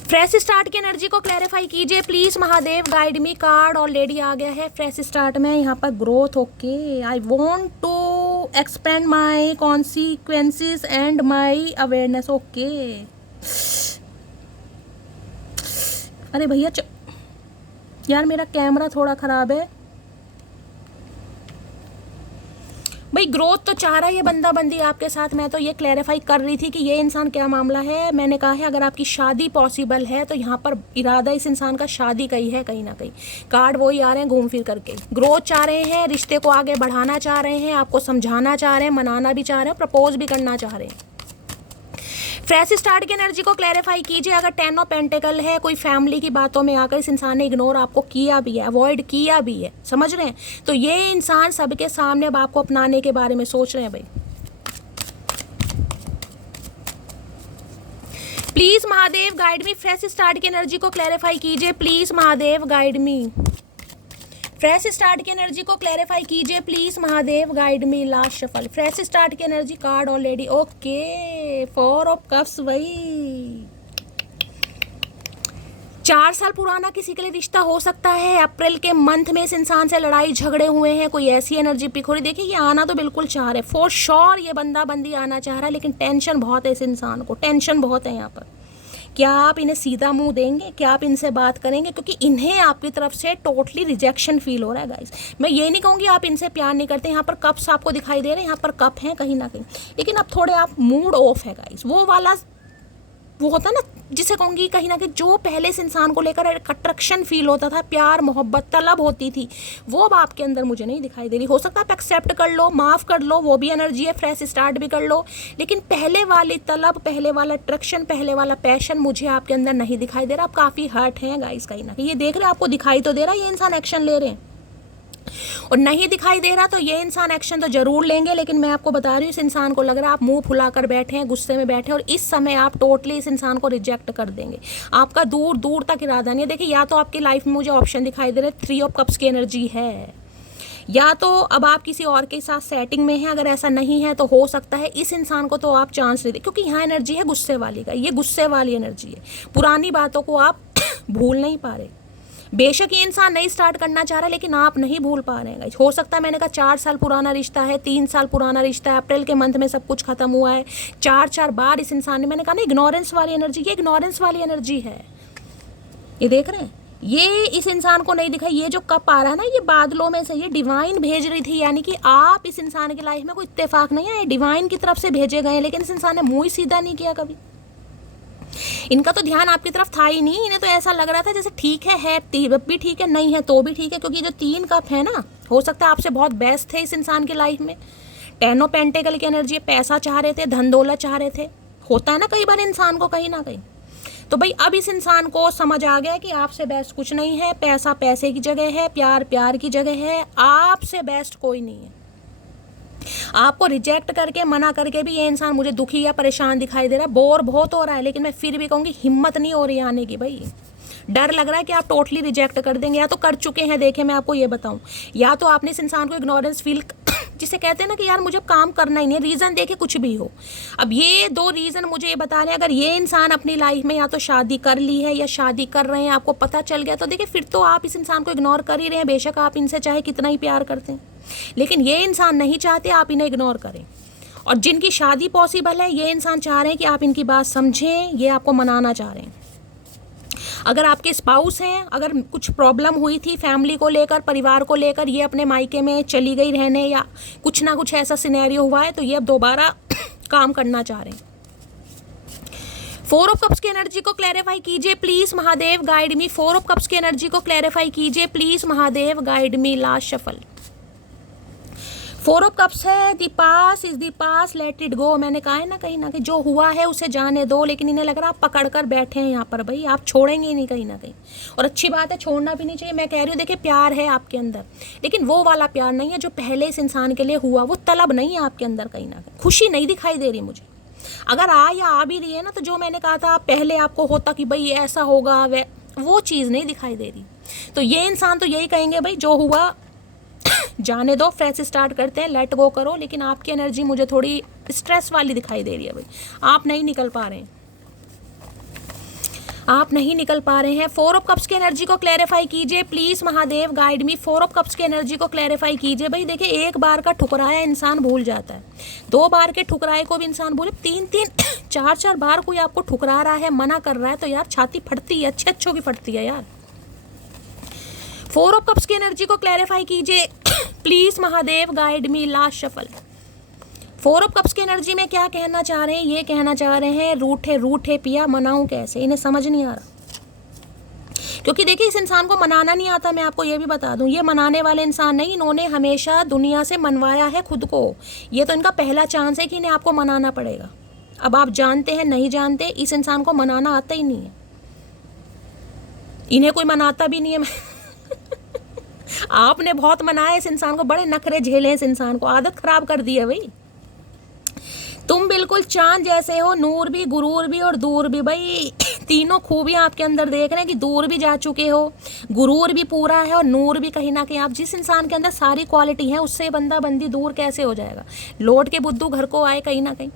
फ्रेश स्टार्ट की एनर्जी को क्लैरिफाई कीजिए please Mahadev, guide me. Card already आ गया है फ्रेश स्टार्ट में, यहाँ पर growth. Okay, I want to expand my consequences and my awareness. Okay, अरे भैया यार मेरा कैमरा थोड़ा ख़राब है भाई। ग्रोथ तो चाह रहा है ये बंदा बंदी आपके साथ। मैं तो ये क्लैरिफाई कर रही थी कि ये इंसान क्या मामला है। मैंने कहा है अगर आपकी शादी पॉसिबल है तो यहाँ पर इरादा इस इंसान का शादी का ही है कहीं ना कहीं। कार्ड वही आ रहे हैं घूम फिर करके। ग्रोथ चाह रहे हैं, रिश्ते को आगे बढ़ाना चाह रहे हैं, आपको समझाना चाह रहे हैं, मनाना भी चाह रहे हैं, प्रपोज भी करना चाह रहे हैं। फ्रेश स्टार्ट की एनर्जी को क्लैरिफाई कीजिए। अगर 10 ऑफ पेंटिकल है, कोई फैमिली की बातों में आकर इस इंसान ने इग्नोर आपको किया भी है, अवॉइड किया भी है, समझ रहे हैं, तो ये इंसान सबके सामने अब आपको अपनाने के बारे में सोच रहे हैं भाई। Please Mahadev guide me. Fresh start की एनर्जी को क्लैरिफाई कीजिए please Mahadev, guide me. Fresh start की एनर्जी को क्लैरिफाई कीजिए please Mahadev, guide me. Last shuffle, fresh start की energy card already. Okay, 4 of cups. वही 4 साल पुराना किसी के लिए रिश्ता हो सकता है। अप्रैल के मंथ में इस इंसान से लड़ाई झगड़े हुए हैं, कोई ऐसी एनर्जी पिक हो रही। देखिए ये आना तो बिल्कुल चाह रहे, फॉर श्योर ये बंदा बंदी आना चाह रहा है, लेकिन टेंशन बहुत है इस इंसान को, टेंशन बहुत है यहाँ पर। क्या आप इन्हें सीधा मुंह देंगे? क्या आप इनसे बात करेंगे? क्योंकि इन्हें आपकी तरफ से टोटली रिजेक्शन फील हो रहा है गाइस। मैं ये नहीं कहूँगी आप इनसे प्यार नहीं करते, यहाँ पर कप्स आपको दिखाई दे रहे हैं, यहाँ पर कप हैं कहीं ना कहीं, लेकिन अब थोड़े आप मूड ऑफ है गाइस। वो वाला वो होता है ना जिसे कहूँगी कहीं ना कहीं, जो पहले इस इंसान को लेकर अट्रैक्शन फील होता था, प्यार मोहब्बत तलब होती थी, वो अब आपके अंदर मुझे नहीं दिखाई दे रही। हो सकता है आप एक्सेप्ट कर लो, माफ़ कर लो, वो भी एनर्जी है, फ्रेश स्टार्ट भी कर लो, लेकिन पहले वाली तलब, पहले वाला अट्रैक्शन, पहले वाला पैशन मुझे आपके अंदर नहीं दिखाई दे रहा। आप काफ़ी हर्ट हैं गाइस कहीं ना कहीं। ये देख रहे हैं, आपको दिखाई तो दे रहा है ये इंसान एक्शन ले रहे हैं, और नहीं दिखाई दे रहा तो ये इंसान एक्शन तो जरूर लेंगे। लेकिन मैं आपको बता रही हूँ इस इंसान को लग रहा है आप मुंह फुलाकर बैठे हैं, गुस्से में बैठे हैं, और इस समय आप टोटली इस इंसान को रिजेक्ट कर देंगे। आपका दूर दूर तक इरादा नहीं है। देखिए या तो आपकी लाइफ में मुझे ऑप्शन दिखाई दे रहे 3 ऑफ कप्स की एनर्जी है, या तो अब आप किसी और के साथ सेटिंग में हैं। अगर ऐसा नहीं है तो हो सकता है इस इंसान को तो आप चांस नहीं दे, क्योंकि यहाँ एनर्जी है गुस्से वाली का, ये गुस्से वाली एनर्जी है। पुरानी बातों को आप भूल नहीं पा रहे। बेशक ये इंसान नहीं स्टार्ट करना चाह रहा है, लेकिन आप नहीं भूल पा रहे हैं। हो सकता है मैंने कहा 4 साल पुराना रिश्ता है, 3 साल पुराना रिश्ता है, अप्रैल के मंथ में सब कुछ खत्म हुआ है, 4 बार इस इंसान ने, मैंने कहा ना इग्नोरेंस वाली एनर्जी, ये इग्नोरेंस वाली एनर्जी है। ये देख रहे हैं, ये इस इंसान को नहीं दिखा। ये जो कप आ रहा है ना, ये बादलों में से ये डिवाइन भेज रही थी, यानी कि आप इस इंसान की लाइफ में कोई इत्तेफाक नहीं है, डिवाइन की तरफ से भेजे गए, लेकिन इस इंसान ने मुंह ही सीधा नहीं किया कभी। इनका तो ध्यान आपकी तरफ था ही नहीं, इन्हें तो ऐसा लग रहा था जैसे ठीक है भी ठीक है, नहीं है तो भी ठीक है, क्योंकि जो 3 कप है ना, हो सकता है आपसे बहुत बेस्ट थे इस इंसान की लाइफ में। 10 ऑफ पेंटिकल की एनर्जी, पैसा चाह रहे थे, धन दौलत चाह रहे थे, होता है ना कई बार इंसान को कहीं ना कहीं। तो भाई अब इस इंसान को समझ आ गया कि आपसे बेस्ट कुछ नहीं है, पैसा पैसे की जगह है, प्यार प्यार की जगह है, आपसे बेस्ट कोई नहीं है। आपको रिजेक्ट करके, मना करके भी ये इंसान मुझे दुखी या परेशान दिखाई दे रहा है, बोर बहुत हो रहा है, लेकिन मैं फिर भी कहूँगी हिम्मत नहीं हो रही आने की। भाई डर लग रहा है कि आप टोटली रिजेक्ट कर देंगे, या तो कर चुके हैं। देखिए मैं आपको ये बताऊं, या तो आपने इस इंसान को इग्नोरेंस फील जिसे कहते हैं ना कि यार मुझे काम करना ही नहीं, रीज़न देखिए कुछ भी हो। अब ये 2 रीज़न मुझे ये बता रहे हैं, अगर ये इंसान अपनी लाइफ में या तो शादी कर ली है या शादी कर रहे हैं, आपको पता चल गया, तो देखिए फिर तो आप इस इंसान को इग्नोर कर ही रहे हैं, बेशक आप इनसे चाहे कितना ही प्यार करते हैं। लेकिन ये इंसान नहीं चाहते आप इन्हें इग्नोर करें, और जिनकी शादी पॉसिबल है ये इंसान चाह रहे हैं कि आप इनकी बात समझें, ये आपको मनाना चाह रहे हैं। अगर आपके स्पाउस हैं, अगर कुछ प्रॉब्लम हुई थी फैमिली को लेकर, परिवार को लेकर, ये अपने मायके में चली गई रहने, या कुछ ना कुछ ऐसा सिनेरियो हुआ है, तो ये अब दोबारा काम करना चाह रहे हैं। 4 ऑफ कप्स की एनर्जी को क्लैरिफाई कीजिए please Mahadev, guide me. 4 of cups की एनर्जी को क्लैरिफाई कीजिए please Mahadev, guide me. Last shuffle 4 of cups है, the pass is the pass, let it go. मैंने कहा है ना कहीं जो हुआ है उसे जाने दो, लेकिन इन्हें लग रहा है आप पकड़ कर बैठे हैं यहाँ पर। भाई आप छोड़ेंगे ही नहीं कहीं ना कहीं, और अच्छी बात है, छोड़ना भी नहीं चाहिए। मैं कह रही हूँ देखिए प्यार है आपके अंदर, लेकिन वो वाला प्यार नहीं है जो पहले इस इंसान के लिए हुआ, वो तलब नहीं है आपके अंदर कहीं ना कहीं, खुशी नहीं दिखाई दे रही मुझे। अगर आ भी रही है ना, तो जो मैंने कहा था पहले आपको होता कि भाई ऐसा होगा, वो चीज़ नहीं दिखाई दे रही। तो ये इंसान तो यही कहेंगे भाई जो हुआ जाने दो, फ्रेश स्टार्ट करते हैं, लेट गो करो। लेकिन आपकी एनर्जी मुझे थोड़ी स्ट्रेस वाली दिखाई दे रही है। भाई आप नहीं निकल पा रहे हैं, आप नहीं निकल पा रहे हैं। 4 ऑफ कप्स की एनर्जी को क्लैरिफाई कीजिए please Mahadev, guide me. 4 of cups की एनर्जी को क्लैरिफाई कीजिए। भाई देखिए एक बार का ठुकराया इंसान भूल जाता है, 2 बार के ठुकराए को भी इंसान भूले, 3-3 4-4 बार कोई आपको ठुकरा रहा है, मना कर रहा है, तो यार छाती फटती है, अच्छों की फटती है यार। 4 ऑफ कप्स की एनर्जी को क्लैरिफाई कीजिए please Mahadev, guide me. Last shuffle 4 of cups की एनर्जी में क्या कहना चाह रहे हैं? ये कहना चाह रहे हैं रूठे रूठे पिया, मनाऊं कैसे? इन्हें समझ नहीं आ रहा, क्योंकि देखिए इस इंसान को मनाना नहीं आता। मैं आपको ये भी बता दूं, ये मनाने वाले इंसान नहीं, इन्होंने हमेशा दुनिया से मनवाया है खुद को। ये तो इनका पहला चांस है कि इन्हें आपको मनाना पड़ेगा। अब आप जानते हैं नहीं जानते, इस इंसान को मनाना आता ही नहीं है, इन्हें कोई मनाता भी नहीं है। आपने बहुत मनाया इस इंसान को, बड़े नखरे झेले इस इंसान को, आदत खराब कर दी है। भाई तुम बिल्कुल चांद जैसे हो, नूर भी, गुरूर भी और दूर भी। भाई तीनों खूबियां आपके अंदर देख रहे हैं कि दूर भी जा चुके हो, गुरूर भी पूरा है और नूर भी कहीं ना कहीं। आप जिस इंसान के अंदर सारी क्वालिटी है, उससे बंदा बंदी दूर कैसे हो जाएगा? लौट के बुद्धू घर को आए कहीं ना कहीं।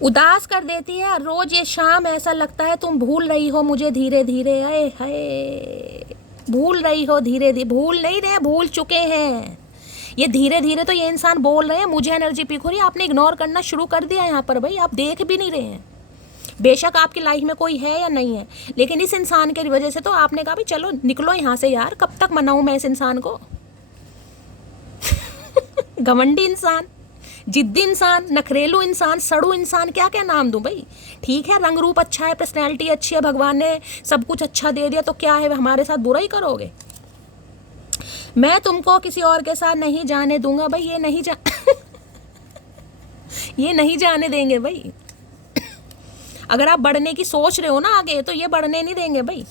उदास कर देती है रोज ये शाम, ऐसा लगता है तुम भूल रही हो मुझे धीरे धीरे। आए हाय, भूल रही हो धीरे धीरे, भूल नहीं रहे, भूल चुके हैं। ये धीरे धीरे तो ये इंसान बोल रहे हैं मुझे एनर्जी पीक हो रही है, आपने इग्नोर करना शुरू कर दिया यहाँ पर। भाई आप देख भी नहीं रहे हैं, बेशक आपकी लाइफ में कोई है या नहीं है, लेकिन इस इंसान की वजह से तो आपने कहा भी चलो निकलो यहाँ से यार, कब तक मनाऊं मैं इस इंसान को। घमंडी इंसान, जिद्दी इंसान, नखरेलू इंसान, सड़ू इंसान, क्या क्या नाम दूं भाई। ठीक है रंग रूप अच्छा है, पर्सनैलिटी अच्छी है, भगवान ने सब कुछ अच्छा दे दिया, तो क्या है हमारे साथ बुरा ही करोगे? मैं तुमको किसी और के साथ नहीं जाने दूंगा। भाई ये नहीं ये नहीं जाने देंगे भाई। अगर आप बढ़ने की सोच रहे हो ना आगे, तो ये बढ़ने नहीं देंगे भाई।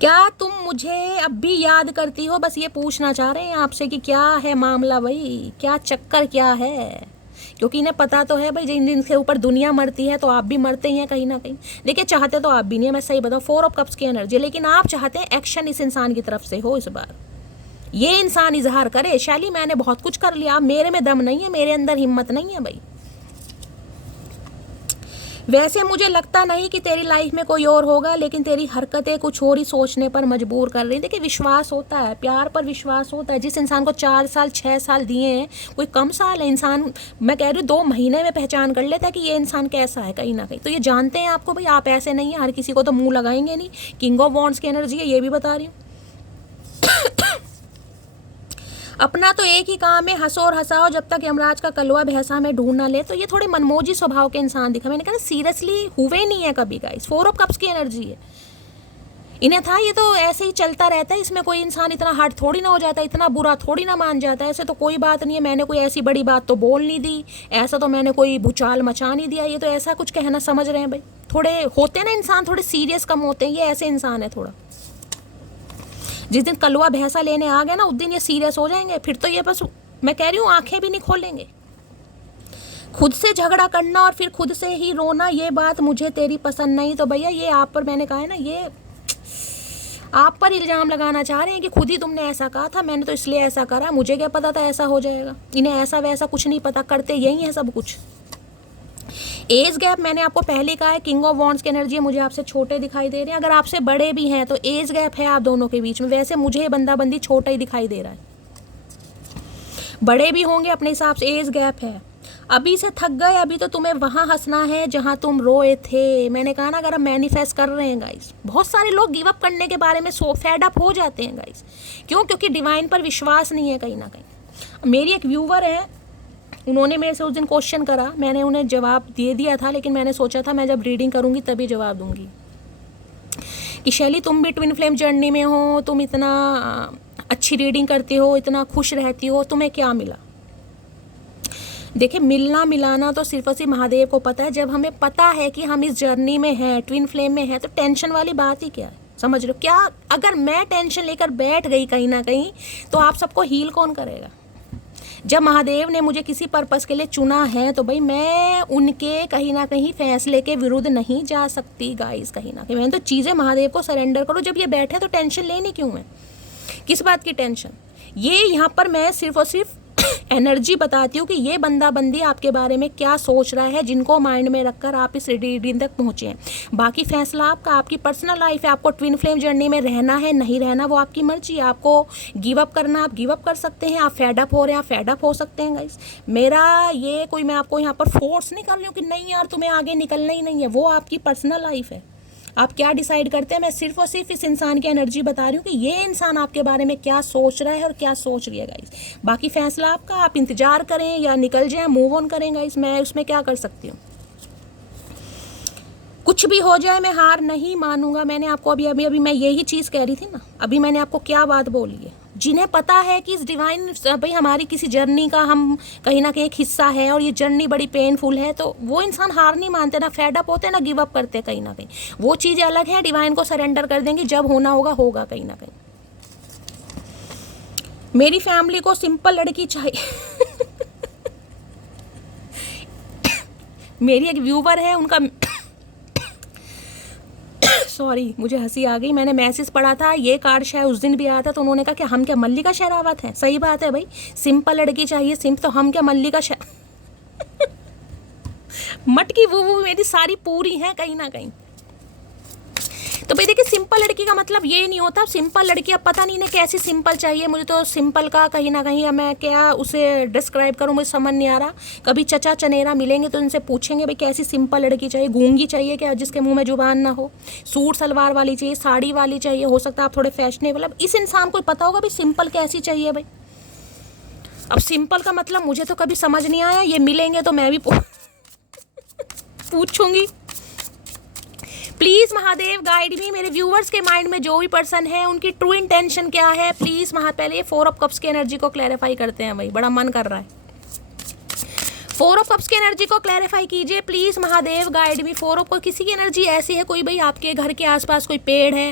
क्या तुम मुझे अब भी याद करती हो? बस ये पूछना चाह रहे हैं आपसे कि क्या है मामला भाई, क्या चक्कर क्या है? क्योंकि इन्हें पता तो है भाई जिन जिनके ऊपर दुनिया मरती है तो आप भी मरते ही हैं कहीं ना कहीं। देखिए चाहते तो आप भी नहीं है, मैं सही बताऊं, 4 ऑफ कप्स की एनर्जी, लेकिन आप चाहते हैं एक्शन इस इंसान की तरफ से हो। इस बार ये इंसान इजहार करे, शैली मैंने बहुत कुछ कर लिया, मेरे में दम नहीं है, मेरे अंदर हिम्मत नहीं है भाई। वैसे मुझे लगता नहीं कि तेरी लाइफ में कोई और होगा, लेकिन तेरी हरकतें कुछ और ही सोचने पर मजबूर कर रही। देखिए विश्वास होता है, प्यार पर विश्वास होता है। जिस इंसान को 4 साल 6 साल दिए हैं, कोई कम साल है इंसान, मैं कह रही हूँ 2 महीने में पहचान कर लेता है कि ये इंसान कैसा है कहीं ना कहीं। तो ये जानते हैं आपको भाई, आप ऐसे नहीं है, हर किसी को तो मुंह लगाएंगे नहीं। किंग ऑफ वॉन्ड्स की एनर्जी है, ये भी बता रही हूँ। अपना तो एक ही काम है, हंसो और हंसाओ जब तक यमराज का कलवा भैंसा में ढूंढ ना ले। तो ये थोड़े मनमोजी स्वभाव के इंसान दिखा। मैंने कहा सीरियसली हुए नहीं है कभी गाइस। 4 ऑफ कप्स की एनर्जी है इन्हें था, ये तो ऐसे ही चलता रहता है, इसमें कोई इंसान इतना हार्ड थोड़ी ना हो जाता है, इतना बुरा थोड़ी ना मान जाता है। ऐसे तो कोई बात नहीं है, मैंने कोई ऐसी बड़ी बात तो बोल नहीं दी, ऐसा तो मैंने कोई भूचाल मचा नहीं दिया, ये तो ऐसा कुछ कहना समझ रहे हैं भाई। थोड़े होते हैं ना इंसान, थोड़े सीरियस कम होते हैं, ये ऐसे इंसान है थोड़ा। जिस दिन कलवा भैंसा लेने आ गया ना, उस दिन ये सीरियस हो जाएंगे। फिर तो ये बस मैं कह रही हूँ आंखें भी नहीं खोलेंगे। खुद से झगड़ा करना और फिर खुद से ही रोना, ये बात मुझे तेरी पसंद नहीं। तो भैया ये आप पर, मैंने कहा है ना, ये आप पर इल्ज़ाम लगाना चाह रहे हैं कि खुद ही तुमने ऐसा कहा था, मैंने तो इसलिए ऐसा करा, मुझे क्या पता था ऐसा हो जाएगा। इन्हें ऐसा वैसा कुछ नहीं पता, करते यही है सब कुछ। एज गैप मैंने आपको पहले कहा है, किंग ऑफ वॉन्ड्स की एनर्जी है, मुझे आपसे छोटे दिखाई दे रहे हैं। अगर आपसे बड़े भी हैं तो एज गैप है आप दोनों के बीच में। वैसे मुझे बंदा-बंदी छोटा ही दिखाई दे रहा है, बड़े भी होंगे अपने हिसाब से, एज गैप है। अभी से थक गए, अभी तो तुम्हें वहाँ हंसना है जहाँ तुम रोए थे। मैंने कहा ना, अगर हम मैनिफेस्ट कर रहे हैं गाइस, बहुत सारे लोग गिव अप करने के बारे में फेड अप हो जाते हैं गाइस। क्यों? क्योंकि डिवाइन पर विश्वास नहीं है कहीं ना कहीं। मेरी एक व्यूवर है, उन्होंने मेरे से उस दिन क्वेश्चन करा, मैंने उन्हें जवाब दे दिया था, लेकिन मैंने सोचा था मैं जब रीडिंग करूँगी तभी जवाब दूँगी कि शैली तुम भी ट्विन फ्लेम जर्नी में हो, तुम इतना अच्छी रीडिंग करती हो, इतना खुश रहती हो, तुम्हें क्या मिला? देखिए, मिलना मिलाना तो सिर्फ और सिर्फ महादेव को पता है। जब हमें पता है कि हम इस जर्नी में हैं, ट्विन फ्लेम में हैं, तो टेंशन वाली बात ही क्या है? समझ रहे हो क्या? अगर मैं टेंशन लेकर बैठ गई कहीं ना कहीं, तो आप सबको हील कौन करेगा? जब महादेव ने मुझे किसी पर्पस के लिए चुना है, तो भाई मैं उनके कहीं ना कहीं फैसले के विरुद्ध नहीं जा सकती गाइस। कहीं ना कहीं मैंने तो चीज़ें महादेव को सरेंडर करो। जब ये बैठे तो टेंशन लेनी क्यों है? किस बात की टेंशन? ये यहाँ पर मैं सिर्फ और सिर्फ एनर्जी बताती हूँ कि ये बंदा बंदी आपके बारे में क्या सोच रहा है, जिनको माइंड में रखकर आप इस रीडिंग तक पहुँचे हैं। बाकी फैसला आपका, आपकी पर्सनल लाइफ है। आपको ट्विन फ्लेम जर्नी में रहना है, नहीं रहना, वो आपकी मर्जी है। आपको गिव अप करना, आप गिव अप कर सकते हैं। आप फेड अप हो रहे हैं, आप फेड अप हो सकते हैं गाइस। मेरा ये कोई, मैं आपको यहाँ पर फोर्स नहीं कर रही हूँ कि नहीं यार तुम्हें आगे निकलना ही नहीं है, वो आपकी पर्सनल लाइफ है। आप क्या डिसाइड करते हैं, मैं सिर्फ और सिर्फ इस इंसान की एनर्जी बता रही हूँ कि ये इंसान आपके बारे में क्या सोच रहा है और क्या सोच रही है गाइस। बाकी फैसला आपका, आप इंतजार करें या निकल जाएं, मूव ऑन करें गाइस, मैं उसमें क्या कर सकती हूँ? कुछ भी हो जाए मैं हार नहीं मानूंगा। मैंने आपको अभी मैं यही चीज़ कह रही थी ना, अभी मैंने आपको क्या बात बोली है। जिन्हें पता है कि इस डिवाइन भाई हमारी किसी जर्नी का हम कहीं ना कहीं एक हिस्सा है और ये जर्नी बड़ी पेनफुल है, तो वो इंसान हार नहीं मानते, ना फेड अप होते, ना गिव अप करते। कहीं ना कहीं वो चीज़ें अलग है, डिवाइन को सरेंडर कर देंगे, जब होना होगा होगा। कहीं ना कहीं मेरी फैमिली को सिंपल लड़की चाहिए। मेरी एक व्यूवर है, उनका सॉरी मुझे हंसी आ गई, मैंने मैसेज पढ़ा था, ये कार्ड शायद उस दिन भी आया था, तो उन्होंने कहा कि हम क्या मल्लिका शेरावत हैं? सही बात है भाई, सिंपल लड़की चाहिए, सिंपल, तो हम क्या मल्लिका मटकी वो मेरी सारी पूरी हैं कहीं ना कहीं। तो भाई देखिए, सिंपल लड़की का मतलब ये नहीं होता। सिंपल लड़की, अब पता नहीं ना कैसी सिंपल चाहिए, मुझे तो सिंपल का कहीं ना कहीं, मैं क्या उसे डिस्क्राइब करूँ, मुझे समझ नहीं आ रहा। कभी चचा चनेरा मिलेंगे तो उनसे पूछेंगे भाई कैसी सिंपल लड़की चाहिए। गूंगी चाहिए क्या, जिसके मुंह में जुबान ना हो? सूट सलवार वाली चाहिए, साड़ी वाली चाहिए? हो सकता है आप थोड़े फैशनेबल। अब इस इंसान को पता होगा भाई सिंपल कैसी चाहिए भाई। अब सिंपल का मतलब मुझे तो कभी समझ नहीं आया, ये मिलेंगे तो मैं भी पूछूंगी। प्लीज़ महादेव गाइड मी, मेरे व्यूवर्स के माइंड में जो भी पर्सन है उनकी ट्रू इंटेंशन क्या है, प्लीज़ पहले ये 4 ऑफ कप्स की एनर्जी को क्लैरिफाई करते हैं भाई, बड़ा मन कर रहा है। 4 ऑफ कप्स की एनर्जी को क्लैरिफाई कीजिए please Mahadev guide me. 4 of, किसी की एनर्जी ऐसी है, कोई भाई आपके घर के आसपास कोई पेड़ है,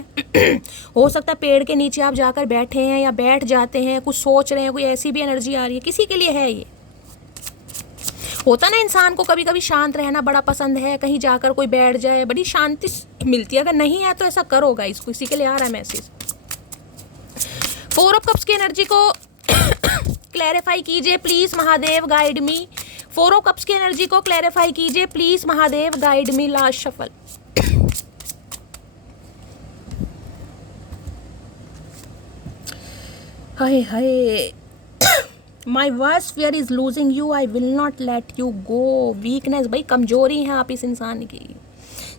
हो सकता है पेड़ के नीचे आप जाकर बैठे हैं या बैठ जाते हैं, कुछ सोच रहे हैं, कोई ऐसी भी एनर्जी आ रही है, किसी के लिए है ये। होता ना, इंसान को कभी कभी शांत रहना बड़ा पसंद है, कहीं जाकर कोई बैठ जाए, बड़ी शांति मिलती है। अगर नहीं है तो ऐसा करो गाइस, किसी के लिए आ रहा है मैसेज। 4 ऑफ कप्स की एनर्जी को क्लैरिफाई कीजिए please Mahadev guide me. 4 of cups की एनर्जी को क्लैरिफाई कीजिए please Mahadev guide me. Last shuffle. Hi hi, my worst fear is losing you, I will not let you go. Weakness, भाई कमजोरी है आप इस इंसान की।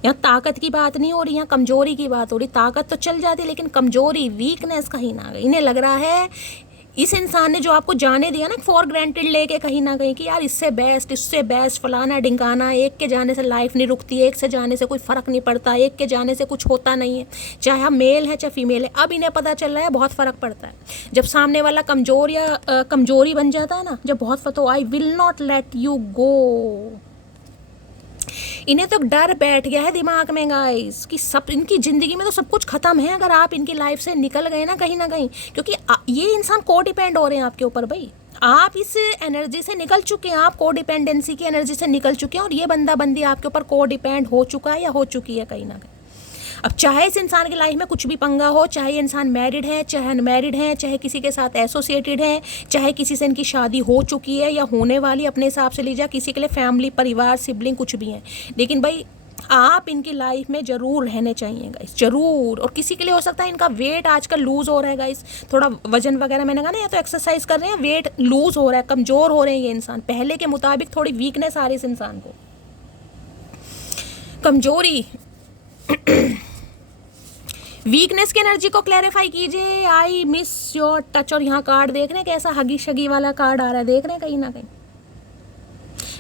यहाँ ताकत की बात नहीं हो रही, यहाँ कमजोरी की बात हो रही। ताकत तो चल जाती लेकिन कमजोरी, वीकनेस कहीं ना गई। इन्हें लग रहा है इस इंसान ने जो आपको जाने दिया ना फॉर ग्रांटेड लेके कहीं ना कहीं कि यार इससे बेस्ट फलाना ढिंकाना, एक के जाने से लाइफ नहीं रुकती, एक से जाने से कोई फ़र्क नहीं पड़ता, एक के जाने से कुछ होता नहीं है, चाहे हम मेल है चाहे फीमेल है। अब इन्हें पता चल रहा है बहुत फ़र्क पड़ता है जब सामने वाला कमज़ोर या कमज़ोरी बन जाता है ना, जब बहुत तो I will not let you go. इन्हें तो डर बैठ गया है दिमाग में गाइस कि सब इनकी ज़िंदगी में तो सब कुछ ख़त्म है अगर आप इनकी लाइफ से निकल गए ना कहीं, क्योंकि ये इंसान को डिपेंड हो रहे हैं आपके ऊपर। भाई आप इस एनर्जी से निकल चुके हैं, आप को डिपेंडेंसी की एनर्जी से निकल चुके हैं और ये बंदा बंदी आपके ऊपर को डिपेंड हो चुका है या हो चुकी है कहीं ना कहीं। अब चाहे इस इंसान की लाइफ में कुछ भी पंगा हो, चाहे ये इंसान मैरिड है चाहे अनमैरिड है, चाहे किसी के साथ एसोसिएटेड है, चाहे किसी से इनकी शादी हो चुकी है या होने वाली, अपने हिसाब से लीजिए, किसी के लिए फैमिली परिवार सिबलिंग कुछ भी है, लेकिन भाई आप इनकी लाइफ में ज़रूर रहने चाहिए गाइस, ज़रूर। और किसी के लिए हो सकता है इनका वेट आजकल लूज़ हो रहा है गाइस, थोड़ा वजन वगैरह मैंने कहा ना, या तो एक्सरसाइज कर रहे हैं, वेट लूज़ हो रहा है, कमज़ोर हो रहे हैं ये इंसान, पहले के मुताबिक थोड़ी वीकनेस आ रही है इस इंसान को, कमज़ोरी वीकनेस की एनर्जी को क्लैरिफाई कीजिए। I miss your touch. और यहाँ कार्ड देख रहे हैं कैसा हगी शगी वाला कार्ड आ रहा है, देख रहे हैं कहीं ना कहीं।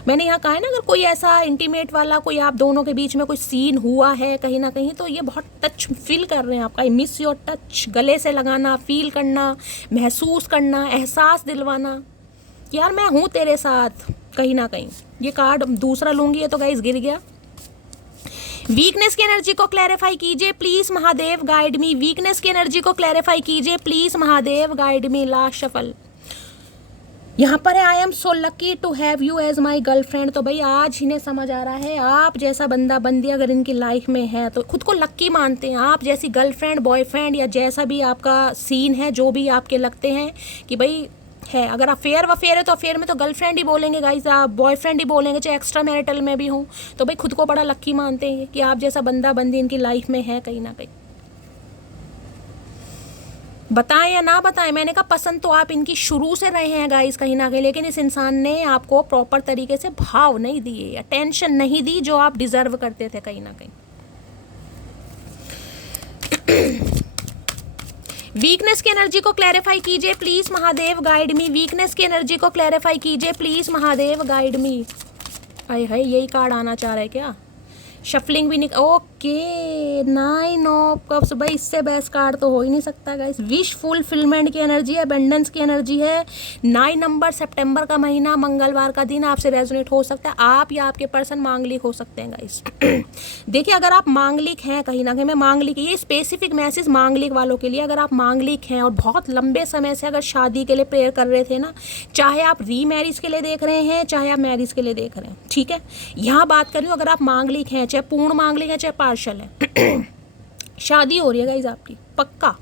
मैंने यहाँ कहा है ना अगर कोई ऐसा इंटीमेट वाला कोई आप दोनों के बीच में कोई सीन हुआ है कहीं ना कहीं, तो ये बहुत टच फील कर रहे हैं आपका। आई मिस योर टच, गले से लगाना, फील करना, महसूस करना, एहसास दिलवाना, यार मैं हूँ तेरे साथ कहीं ना कहीं। ये कार्ड दूसरा लूँगी, ये तो गाइस गिर गया। वीकनेस की एनर्जी को क्लैरिफाई कीजिए please Mahadev, guide me. Weakness की एनर्जी को क्लैरिफाई कीजिए please Mahadev, guide me. Last shuffle यहाँ पर है, I am so lucky to have you as my girlfriend. तो भाई आज इन्हें समझ आ रहा है आप जैसा बंदा बंदी अगर इनकी लाइफ में है तो खुद को लक्की मानते हैं। आप जैसी गर्लफ्रेंड बॉयफ्रेंड या जैसा भी आपका सीन है, जो भी आपके लगते हैं कि भाई है, अगर अफेयर वफेयर है तो अफेयर में तो गर्लफ्रेंड ही बोलेंगे गाइस, आप बॉयफ्रेंड ही बोलेंगे, चाहे एक्स्ट्रा मैरिटल में भी हो, तो भाई खुद को बड़ा लक्की मानते हैं कि आप जैसा बंदा बंदी इनकी लाइफ में है कहीं ना कहीं। बताएं या ना बताएं, मैंने कहा पसंद तो आप इनकी शुरू से रहे हैं गाइस कहीं ना कहीं, लेकिन इस इंसान ने आपको प्रॉपर तरीके से भाव नहीं दिए, अटेंशन नहीं दी जो आप डिजर्व करते थे कहीं ना कहीं। वीकनेस की एनर्जी को क्लैरिफाई कीजिए please Mahadev, guide me. Weakness की एनर्जी को क्लैरिफाई कीजिए प्लीज महादेव, गाइड मी। आए हाय, यही कार्ड आना चाह रहा है क्या? शफलिंग भी ओके, 9 ऑफ कप्स। भाई इससे बेस्ट कार्ड तो हो ही नहीं सकता गाइस। विश फुलफिलमेंट की एनर्जी है, अबंडेंस की एनर्जी है। 9 नंबर, सितंबर का महीना, मंगलवार का दिन आपसे रेजोनेट हो सकता है। आप या आपके पर्सन मांगलिक हो सकते हैं गाइस। देखिए अगर आप मांगलिक हैं कहीं ना कहीं, मैं मांगलिक, ये स्पेसिफिक मैसेज मांगलिक वालों के लिए, अगर आप मांगलिक हैं और बहुत लंबे समय से अगर शादी के लिए प्रेयर कर रहे थे ना, चाहे आप रीमैरिज के लिए देख रहे हैं चाहे आप मैरिज के लिए देख रहे हैं, ठीक है, यहाँ बात कर रही हूँ, अगर आप मांगलिक हैं, चाहे पूर्ण मांगलिक है चाहे पार्शल है, शादी हो रही है गाइस आपकी पक्का।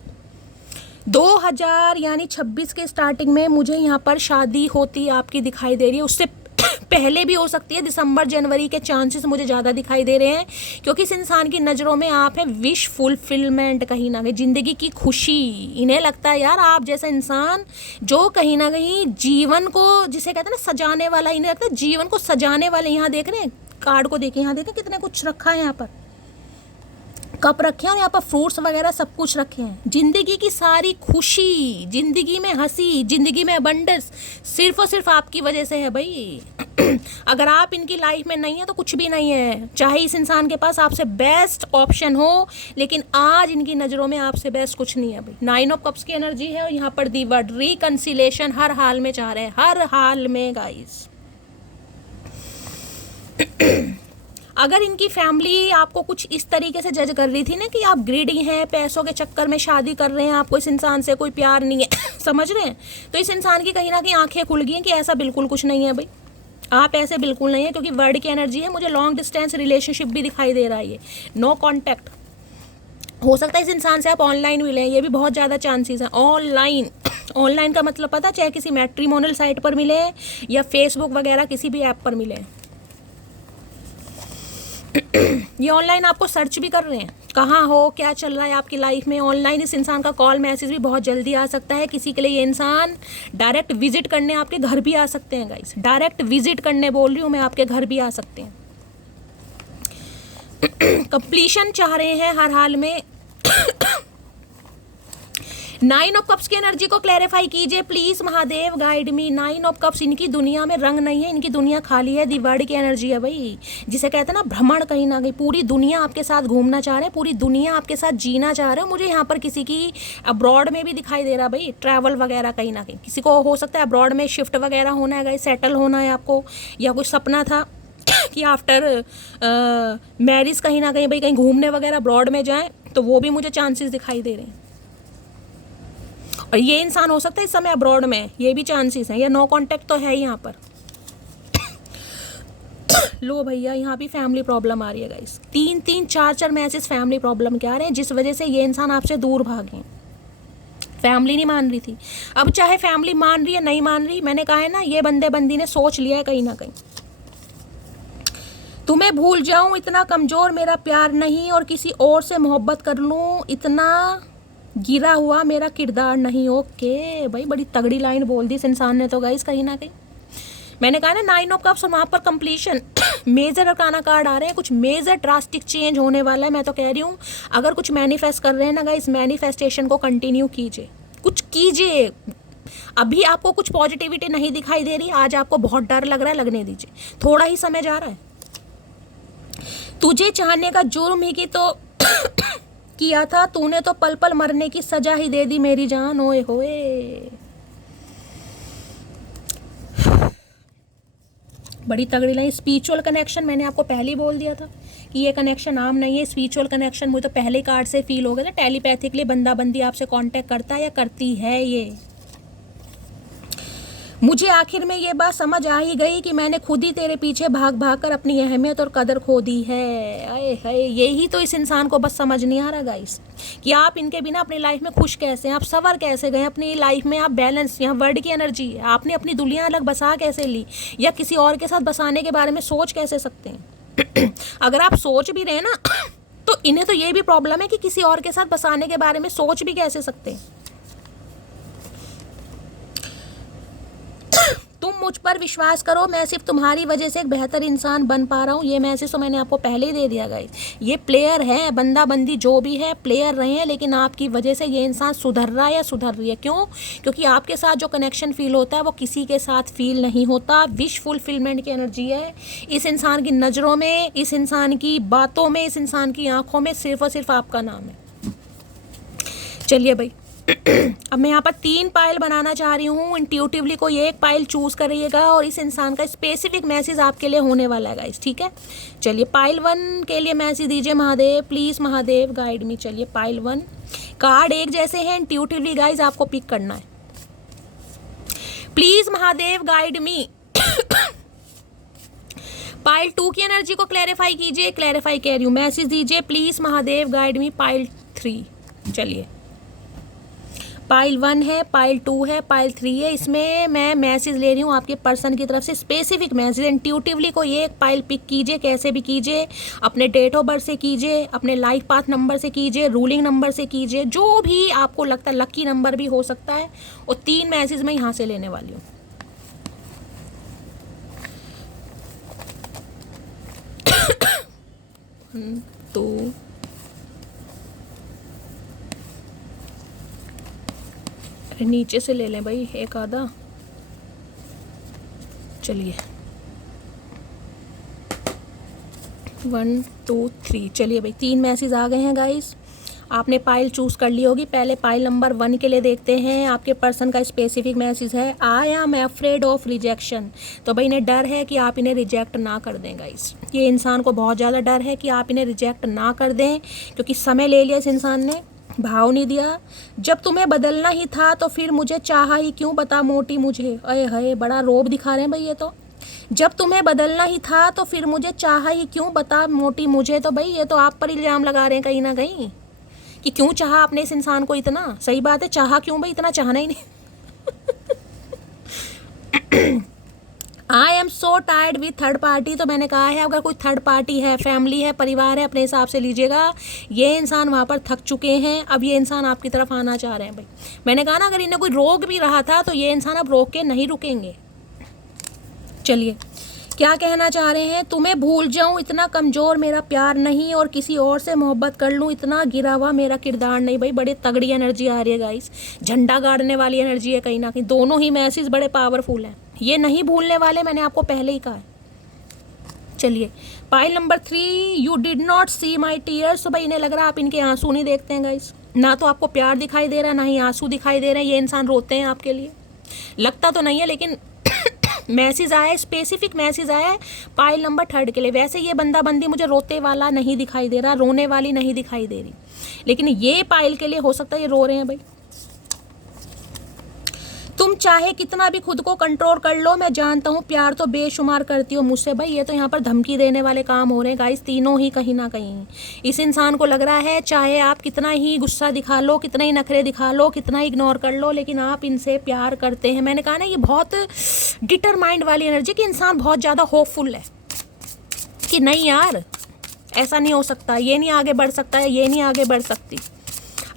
2000 यानी 26 के स्टार्टिंग में मुझे यहाँ पर शादी होती आपकी दिखाई दे रही है। उससे पहले भी हो सकती है, दिसंबर जनवरी के चांसेस मुझे ज़्यादा दिखाई दे रहे हैं, क्योंकि इस इंसान की नज़रों में आप हैं विश फुलफिलमेंट कहीं ना कहीं, ज़िंदगी की खुशी। इन्हें लगता है यार आप जैसा इंसान जो कहीं ना कहीं जीवन को, जिसे कहते हैं ना सजाने वाला, इन्हें लगता है जीवन को सजाने वाले। यहाँ देख रहे हैं कार्ड को, देखिए यहाँ देखें कितने कुछ रखा है, यहाँ पर कप रखे हैं और यहाँ पर फ्रूट्स वगैरह सब कुछ रखे हैं। जिंदगी की सारी खुशी, जिंदगी में हंसी, जिंदगी में अबंडेंस सिर्फ और सिर्फ आपकी वजह से है भाई। अगर आप इनकी लाइफ में नहीं है तो कुछ भी नहीं है, चाहे इस इंसान के पास आपसे बेस्ट ऑप्शन हो, लेकिन आज इनकी नज़रों में आपसे बेस्ट कुछ नहीं है भाई। 9 ऑफ कप्स की एनर्जी है और यहाँ पर दी वर्ड रिकंसिलेशन हर हाल में चाह रहे हैं, हर हाल में गाइस। अगर इनकी फैमिली आपको कुछ इस तरीके से जज कर रही थी ना कि आप ग्रीडी हैं, पैसों के चक्कर में शादी कर रहे हैं, आपको इस इंसान से कोई प्यार नहीं है समझ रहे हैं, तो इस इंसान की कहीं ना कहीं आंखें खुल गई हैं कि ऐसा बिल्कुल कुछ नहीं है भाई, आप ऐसे बिल्कुल नहीं है। क्योंकि वर्ड की एनर्जी है, मुझे लॉन्ग डिस्टेंस रिलेशनशिप भी दिखाई दे रहा है, ये नो कॉन्टैक्ट हो सकता है इस इंसान से आप ऑनलाइन मिले, ये भी बहुत ज़्यादा चांसेस हैं। ऑनलाइन का मतलब पता, चाहे किसी मैट्रिमोनियल साइट पर मिले या फेसबुक वगैरह किसी भी ऐप पर मिले। ये ऑनलाइन आपको सर्च भी कर रहे हैं, कहाँ हो, क्या चल रहा है आपकी लाइफ में। ऑनलाइन इस इंसान का कॉल मैसेज भी बहुत जल्दी आ सकता है। किसी के लिए ये इंसान डायरेक्ट विजिट करने आपके घर भी आ सकते हैं गाइस, डायरेक्ट विजिट करने बोल रही हूँ मैं, आपके घर भी आ सकते हैं। कंप्लीशन चाह रहे हैं हर हाल में। 9 ऑफ कप्स की एनर्जी को क्लैरिफाई कीजिए please Mahadev, guide me. 9 of cups, इनकी दुनिया में रंग नहीं है, इनकी दुनिया खाली है, वर्ड की एनर्जी है भाई, जिसे कहते हैं ना भ्रमण। कहीं ना कहीं पूरी दुनिया आपके साथ घूमना चाह रहे हैं, पूरी दुनिया आपके साथ जीना चाह रहे हो। मुझे यहाँ पर किसी की अब्रॉड में भी दिखाई दे रहा भाई, ट्रैवल वगैरह कहीं ना कहीं किसी को हो सकता है अब्रॉड में शिफ्ट वगैरह होना है, सेटल होना है आपको, या कुछ सपना था कि आफ्टर मैरिज कहीं ना कहीं भाई कहीं घूमने वगैरह अब्रॉड में जाएं, तो वो भी मुझे चांसेस दिखाई दे रहे हैं। और ये इंसान हो सकता है इस समय अब्रॉड में, ये भी चांसेस हैं, या नो कांटेक्ट तो है यहाँ पर। लो भैया, यहाँ भी फैमिली प्रॉब्लम आ रही है गाइस, 3-3 4-4 मैसेज फैमिली प्रॉब्लम के आ रहे हैं, जिस वजह से ये इंसान आपसे दूर भागे। फैमिली नहीं मान रही थी, अब चाहे फैमिली मान रही है नहीं मान रही, मैंने कहा है ना, ये बंदे बंदी ने सोच लिया है कहीं ना कहीं। तुम्हें भूल जाऊं इतना कमज़ोर मेरा प्यार नहीं, और किसी और से मोहब्बत कर लूं इतना गिरा हुआ मेरा किरदार नहीं। ओके भाई, बड़ी तगड़ी लाइन बोल दी इस इंसान ने तो गाइस कहीं ना कहीं। मैंने कहा ना 9 ऑफ कप्स, वहाँ पर कंप्लीशन मेजर अरकाना कार्ड आ रहे हैं, कुछ मेजर ड्रास्टिक चेंज होने वाला है। मैं तो कह रही हूँ अगर कुछ मैनिफेस्ट कर रहे हैं ना गाइस, मैनिफेस्टेशन को कंटिन्यू कीजिए, कुछ कीजिए। अभी आपको कुछ पॉजिटिविटी नहीं दिखाई दे रही, आज आपको बहुत डर लग रहा है, लगने दीजिए, थोड़ा ही समय जा रहा है। तुझे चाहने का जुर्म ही की तो किया था तूने, तो पल पल मरने की सजा ही दे दी मेरी जान। ओए होए, बड़ी तगड़ी लाइन। स्पिरिचुअल कनेक्शन, मैंने आपको पहले ही बोल दिया था कि ये कनेक्शन आम नहीं है। स्पिरिचुअल कनेक्शन मुझे तो पहले कार्ड से फील हो गया था, टेलीपैथिकली बंदा बंदी आपसे कांटेक्ट करता है या करती है। ये मुझे आखिर में ये बात समझ आ ही गई कि मैंने खुद ही तेरे पीछे भाग भाग कर अपनी अहमियत और कदर खो दी है। आए हाय, यही तो इस इंसान को बस समझ नहीं आ रहा गाइस, कि आप इनके बिना अपनी लाइफ में खुश कैसे हैं, आप सवर कैसे गए अपनी लाइफ में, आप बैलेंस, यहाँ वर्ड की एनर्जी है, आपने अपनी दुनिया अलग बसा कैसे ली, या किसी और के साथ बसाने के बारे में सोच कैसे सकते हैं। अगर आप सोच भी रहे ना तो इन्हें तो ये भी प्रॉब्लम है कि किसी और के साथ बसाने के बारे में सोच भी कैसे सकते हैं। तुम मुझ पर विश्वास करो, मैं सिर्फ तुम्हारी वजह से एक बेहतर इंसान बन पा रहा हूँ। ये मैसेज तो मैंने आपको पहले ही दे दिया गाइस। ये प्लेयर है, बंदा बंदी जो भी है प्लेयर रहे हैं, लेकिन आपकी वजह से ये इंसान सुधर रहा है या सुधर रही है। क्यों? क्योंकि आपके साथ जो कनेक्शन फील होता है वो किसी के साथ फील नहीं होता। विश फुलफिलमेंट की एनर्जी है इस इंसान की नज़रों में, इस इंसान की बातों में, इस इंसान की आंखों में सिर्फ और सिर्फ आपका नाम है। चलिए भाई, अब मैं यहाँ पर 3 पाइल बनाना चाह रही हूँ। इंट्यूटिवली कोई एक पाइल चूज करिएगा और इस इंसान का स्पेसिफिक मैसेज आपके लिए होने वाला है गाइस, ठीक है। चलिए पाइल 1 के लिए मैसेज दीजिए महादेव, प्लीज महादेव गाइड मी। चलिए पाइल 1, कार्ड एक जैसे हैं, इंट्यूटिवली गाइस आपको पिक करना है। Please Mahadev guide me. Pile 2 की एनर्जी को क्लैरिफाई कीजिए, क्लैरिफाई कह रही हूँ, मैसेज दीजिए please Mahadev guide me. Pile 3, चलिए पाइल 1 है, पाइल 2 है, पाइल 3 है। इसमें मैं मैसेज ले रही हूँ आपके पर्सन की तरफ से, स्पेसिफिक मैसेज। इंट्यूटिवली कोई एक पाइल पिक कीजिए, कैसे भी कीजिए, अपने डेट ऑफ बर्थ से कीजिए, अपने लाइफ पाथ नंबर से कीजिए, रूलिंग नंबर से कीजिए, जो भी आपको लगता है, लकी नंबर भी हो सकता है। और 3 मैसेज मैं यहाँ से लेने वाली हूँ। तो नीचे से ले लें भाई एक आधा। चलिए 1 2 3, चलिए भाई 3 मैसेज आ गए हैं गाइस। आपने पाइल चूज़ कर ली होगी। पहले पाइल नंबर 1 के लिए देखते हैं। आपके पर्सन का स्पेसिफिक मैसेज है, I am afraid of rejection. तो भाई इन्हें डर है कि आप इन्हें रिजेक्ट ना कर दें गाइस। ये इंसान को बहुत ज़्यादा डर है कि आप इन्हें रिजेक्ट ना कर दें, क्योंकि समय ले लिया इस इंसान ने, भाव नहीं दिया। जब तुम्हें बदलना ही था तो फिर मुझे चाहा ही क्यों, बता मोटी मुझे। अरे हाय, बड़ा रोब दिखा रहे हैं भाई ये तो। जब तुम्हें बदलना ही था तो फिर मुझे चाहा ही क्यों, बता मोटी मुझे। तो भाई ये तो आप पर इल्ज़ाम लगा रहे हैं कहीं ना कहीं कि क्यों चाहा आपने इस इंसान को इतना। सही बात है, चाहा क्यों भाई, इतना चाहना ही नहीं। आई am so tired with third party. तो मैंने कहा है अगर कोई थर्ड पार्टी है, फैमिली है, परिवार है, अपने हिसाब से लीजिएगा। ये इंसान वहाँ पर थक चुके हैं, अब ये इंसान आपकी तरफ आना चाह रहे हैं भाई। मैंने कहा ना अगर इन्हें कोई रोक भी रहा था तो ये इंसान अब रोक के नहीं रुकेंगे। चलिए क्या कहना चाह रहे हैं? तुम्हें भूल जाऊं इतना कमज़ोर मेरा प्यार नहीं, और किसी और से मोहब्बत कर लूं इतना गिरा हुआ मेरा किरदार नहीं। भाई बड़े तगड़ी एनर्जी आ रही है गाइस, झंडा गाड़ने वाली एनर्जी है कहीं ना कहीं। दोनों ही मैसेज बड़े पावरफुल हैं, ये नहीं भूलने वाले, मैंने आपको पहले ही कहा है। चलिए pile number 3, you did not see my tears. तो भाई इन्हें लग रहा है आप इनके आंसू नहीं देखते हैं गाइस, ना तो आपको प्यार दिखाई दे रहा है ना ही आंसू दिखाई दे रहे हैं। ये इंसान रोते हैं आपके लिए, लगता तो नहीं है लेकिन मैसेज आया है, स्पेसिफिक मैसेज आया है पाइल नंबर 3 के लिए। वैसे ये बंदा बंदी मुझे रोते वाला नहीं दिखाई दे रहा, रोने वाली नहीं दिखाई दे रही, लेकिन ये पाइल के लिए हो सकता है ये रो रहे हैं। भाई तुम चाहे कितना भी खुद को कंट्रोल कर लो, मैं जानता हूँ प्यार तो बेशुमार करती हो मुझसे। भाई ये तो यहाँ पर धमकी देने वाले काम हो रहे हैं गाइस, तीनों ही कहीं ना कहीं। इस इंसान को लग रहा है चाहे आप कितना ही गुस्सा दिखा लो, कितना ही नखरे दिखा लो, कितना ही इग्नोर कर लो, लेकिन आप इनसे प्यार करते हैं। मैंने कहा ना ये बहुत डिटरमाइंड वाली एनर्जी, कि इंसान बहुत ज़्यादा होपफुल है कि नहीं यार ऐसा नहीं हो सकता, ये नहीं आगे बढ़ सकता है, ये नहीं आगे बढ़ सकती।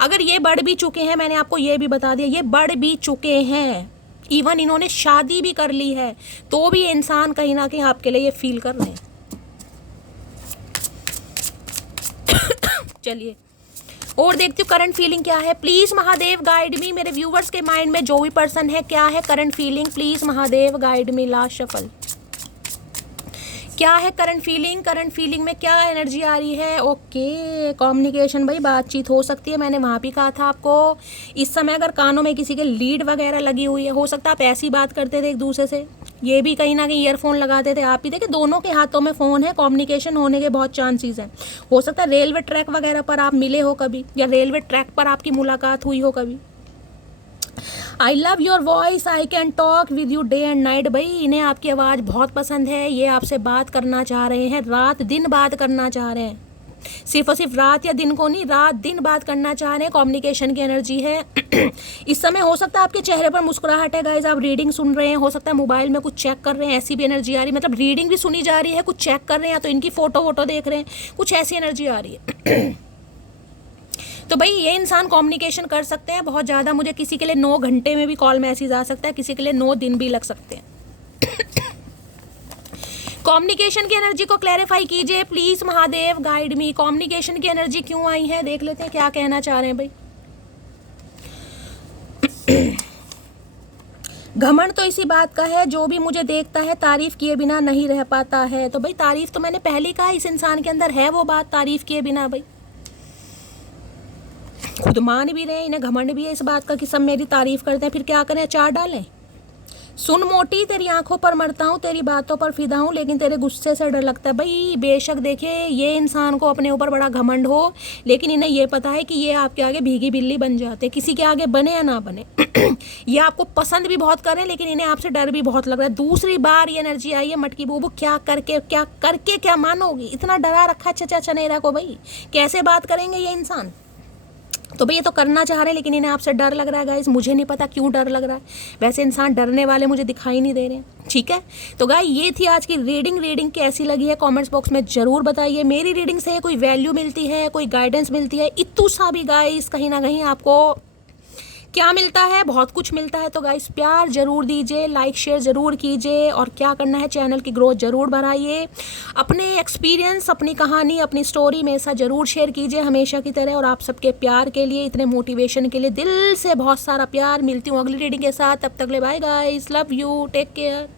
अगर ये बढ़ भी चुके हैं, मैंने आपको ये भी बता दिया, ये बढ़ भी चुके हैं, इवन इन्होंने शादी भी कर ली है, तो भी ये इंसान कहीं ना कहीं आपके लिए ये फील कर रहे हैं। चलिए और देखती हूँ करंट फीलिंग क्या है। प्लीज महादेव गाइड मी, मेरे व्यूवर्स के माइंड में जो भी पर्सन है, क्या है current feeling? Please Mahadev guide me. Last shuffle, क्या है करंट फीलिंग? करंट फीलिंग में क्या एनर्जी आ रही है? ओके, कम्युनिकेशन, भाई बातचीत हो सकती है। मैंने वहाँ भी कहा था आपको, इस समय अगर कानों में किसी के लीड वगैरह लगी हुई है, हो सकता है आप ऐसी बात करते थे एक दूसरे से, ये भी कहीं ना कहीं ईयरफोन लगाते थे आप ही। देखिए दोनों के हाथों में फ़ोन है, कम्युनिकेशन होने के बहुत चांसेस हैं। हो सकता है रेलवे ट्रैक वगैरह पर आप मिले हो कभी, या रेलवे ट्रैक पर आपकी मुलाकात हुई हो कभी। I love your voice, I can talk with you day and night. भाई इन्हें आपकी आवाज़ बहुत पसंद है, ये आपसे बात करना चाह रहे हैं, रात दिन बात करना चाह रहे हैं, सिर्फ और सिर्फ रात या दिन को नहीं, रात दिन बात करना चाह रहे हैं। कम्युनिकेशन की एनर्जी है। इस समय हो सकता है आपके चेहरे पर मुस्कुराहट है गाइस, आप रीडिंग सुन रहे हैं, हो सकता है मोबाइल में कुछ चेक कर रहे हैं, ऐसी भी एनर्जी आ रही है। मतलब रीडिंग भी सुनी जा रही है, कुछ चेक कर रहे हैं, या तो इनकी फ़ोटो वोटो देख रहे हैं, कुछ ऐसी एनर्जी आ रही है। तो भाई ये इंसान कम्युनिकेशन कर सकते हैं बहुत ज़्यादा। मुझे किसी के लिए 9 घंटे में भी कॉल मैसेज आ सकता है, किसी के लिए 9 दिन भी लग सकते हैं। कम्युनिकेशन की एनर्जी को क्लैरिफाई कीजिए please Mahadev guide me. Communication की एनर्जी क्यों आई है, देख लेते हैं क्या कहना चाह रहे हैं भाई। घमंड तो इसी बात का है, जो भी मुझे देखता है तारीफ किए बिना नहीं रह पाता है। तो भाई तारीफ तो मैंने पहले ही कहा, इस इंसान के अंदर है वो बात, तारीफ किए बिना। भाई खुद मान भी रहे हैं, इन्हें घमंड भी है इस बात का कि सब मेरी तारीफ करते हैं, फिर क्या करें, अचार डालें। सुन मोटी, तेरी आंखों पर मरता हूँ, तेरी बातों पर फिदा हूँ, लेकिन तेरे गुस्से से डर लगता है। भाई बेशक देखिए ये इंसान को अपने ऊपर बड़ा घमंड हो, लेकिन इन्हें ये पता है कि ये आपके आगे भीगी बिल्ली बन जाते, किसी के आगे बने या ना बने। ये आपको पसंद भी बहुत करें, लेकिन इन्हें आपसे डर भी बहुत लग रहा है। दूसरी बार ये एनर्जी आई है मटकी बूबू, क्या करके क्या मानोगी, इतना डरा रखा चचा चनेरा को, भाई कैसे बात करेंगे ये इंसान। तो भाई ये तो करना चाह रहे हैं, लेकिन इन्हें आपसे डर लग रहा है गाइस। मुझे नहीं पता क्यों डर लग रहा है, वैसे इंसान डरने वाले मुझे दिखाई नहीं दे रहे हैं। ठीक है, तो गाइस ये थी आज की रीडिंग कैसी लगी है कमेंट्स बॉक्स में ज़रूर बताइए। मेरी रीडिंग से कोई वैल्यू मिलती है, कोई गाइडेंस मिलती है, इतू सा भी गाइस कहीं ना कहीं आपको क्या मिलता है, बहुत कुछ मिलता है। तो गाइस प्यार ज़रूर दीजिए, लाइक शेयर ज़रूर कीजिए, और क्या करना है चैनल की ग्रोथ ज़रूर बढ़ाइए। अपने एक्सपीरियंस, अपनी कहानी, अपनी स्टोरी में ऐसा ज़रूर शेयर कीजिए हमेशा की तरह। और आप सबके प्यार के लिए, इतने मोटिवेशन के लिए दिल से बहुत सारा प्यार। मिलती हूँ अगली रीडिंग के साथ, तब तक ले bye guys, love you, take care.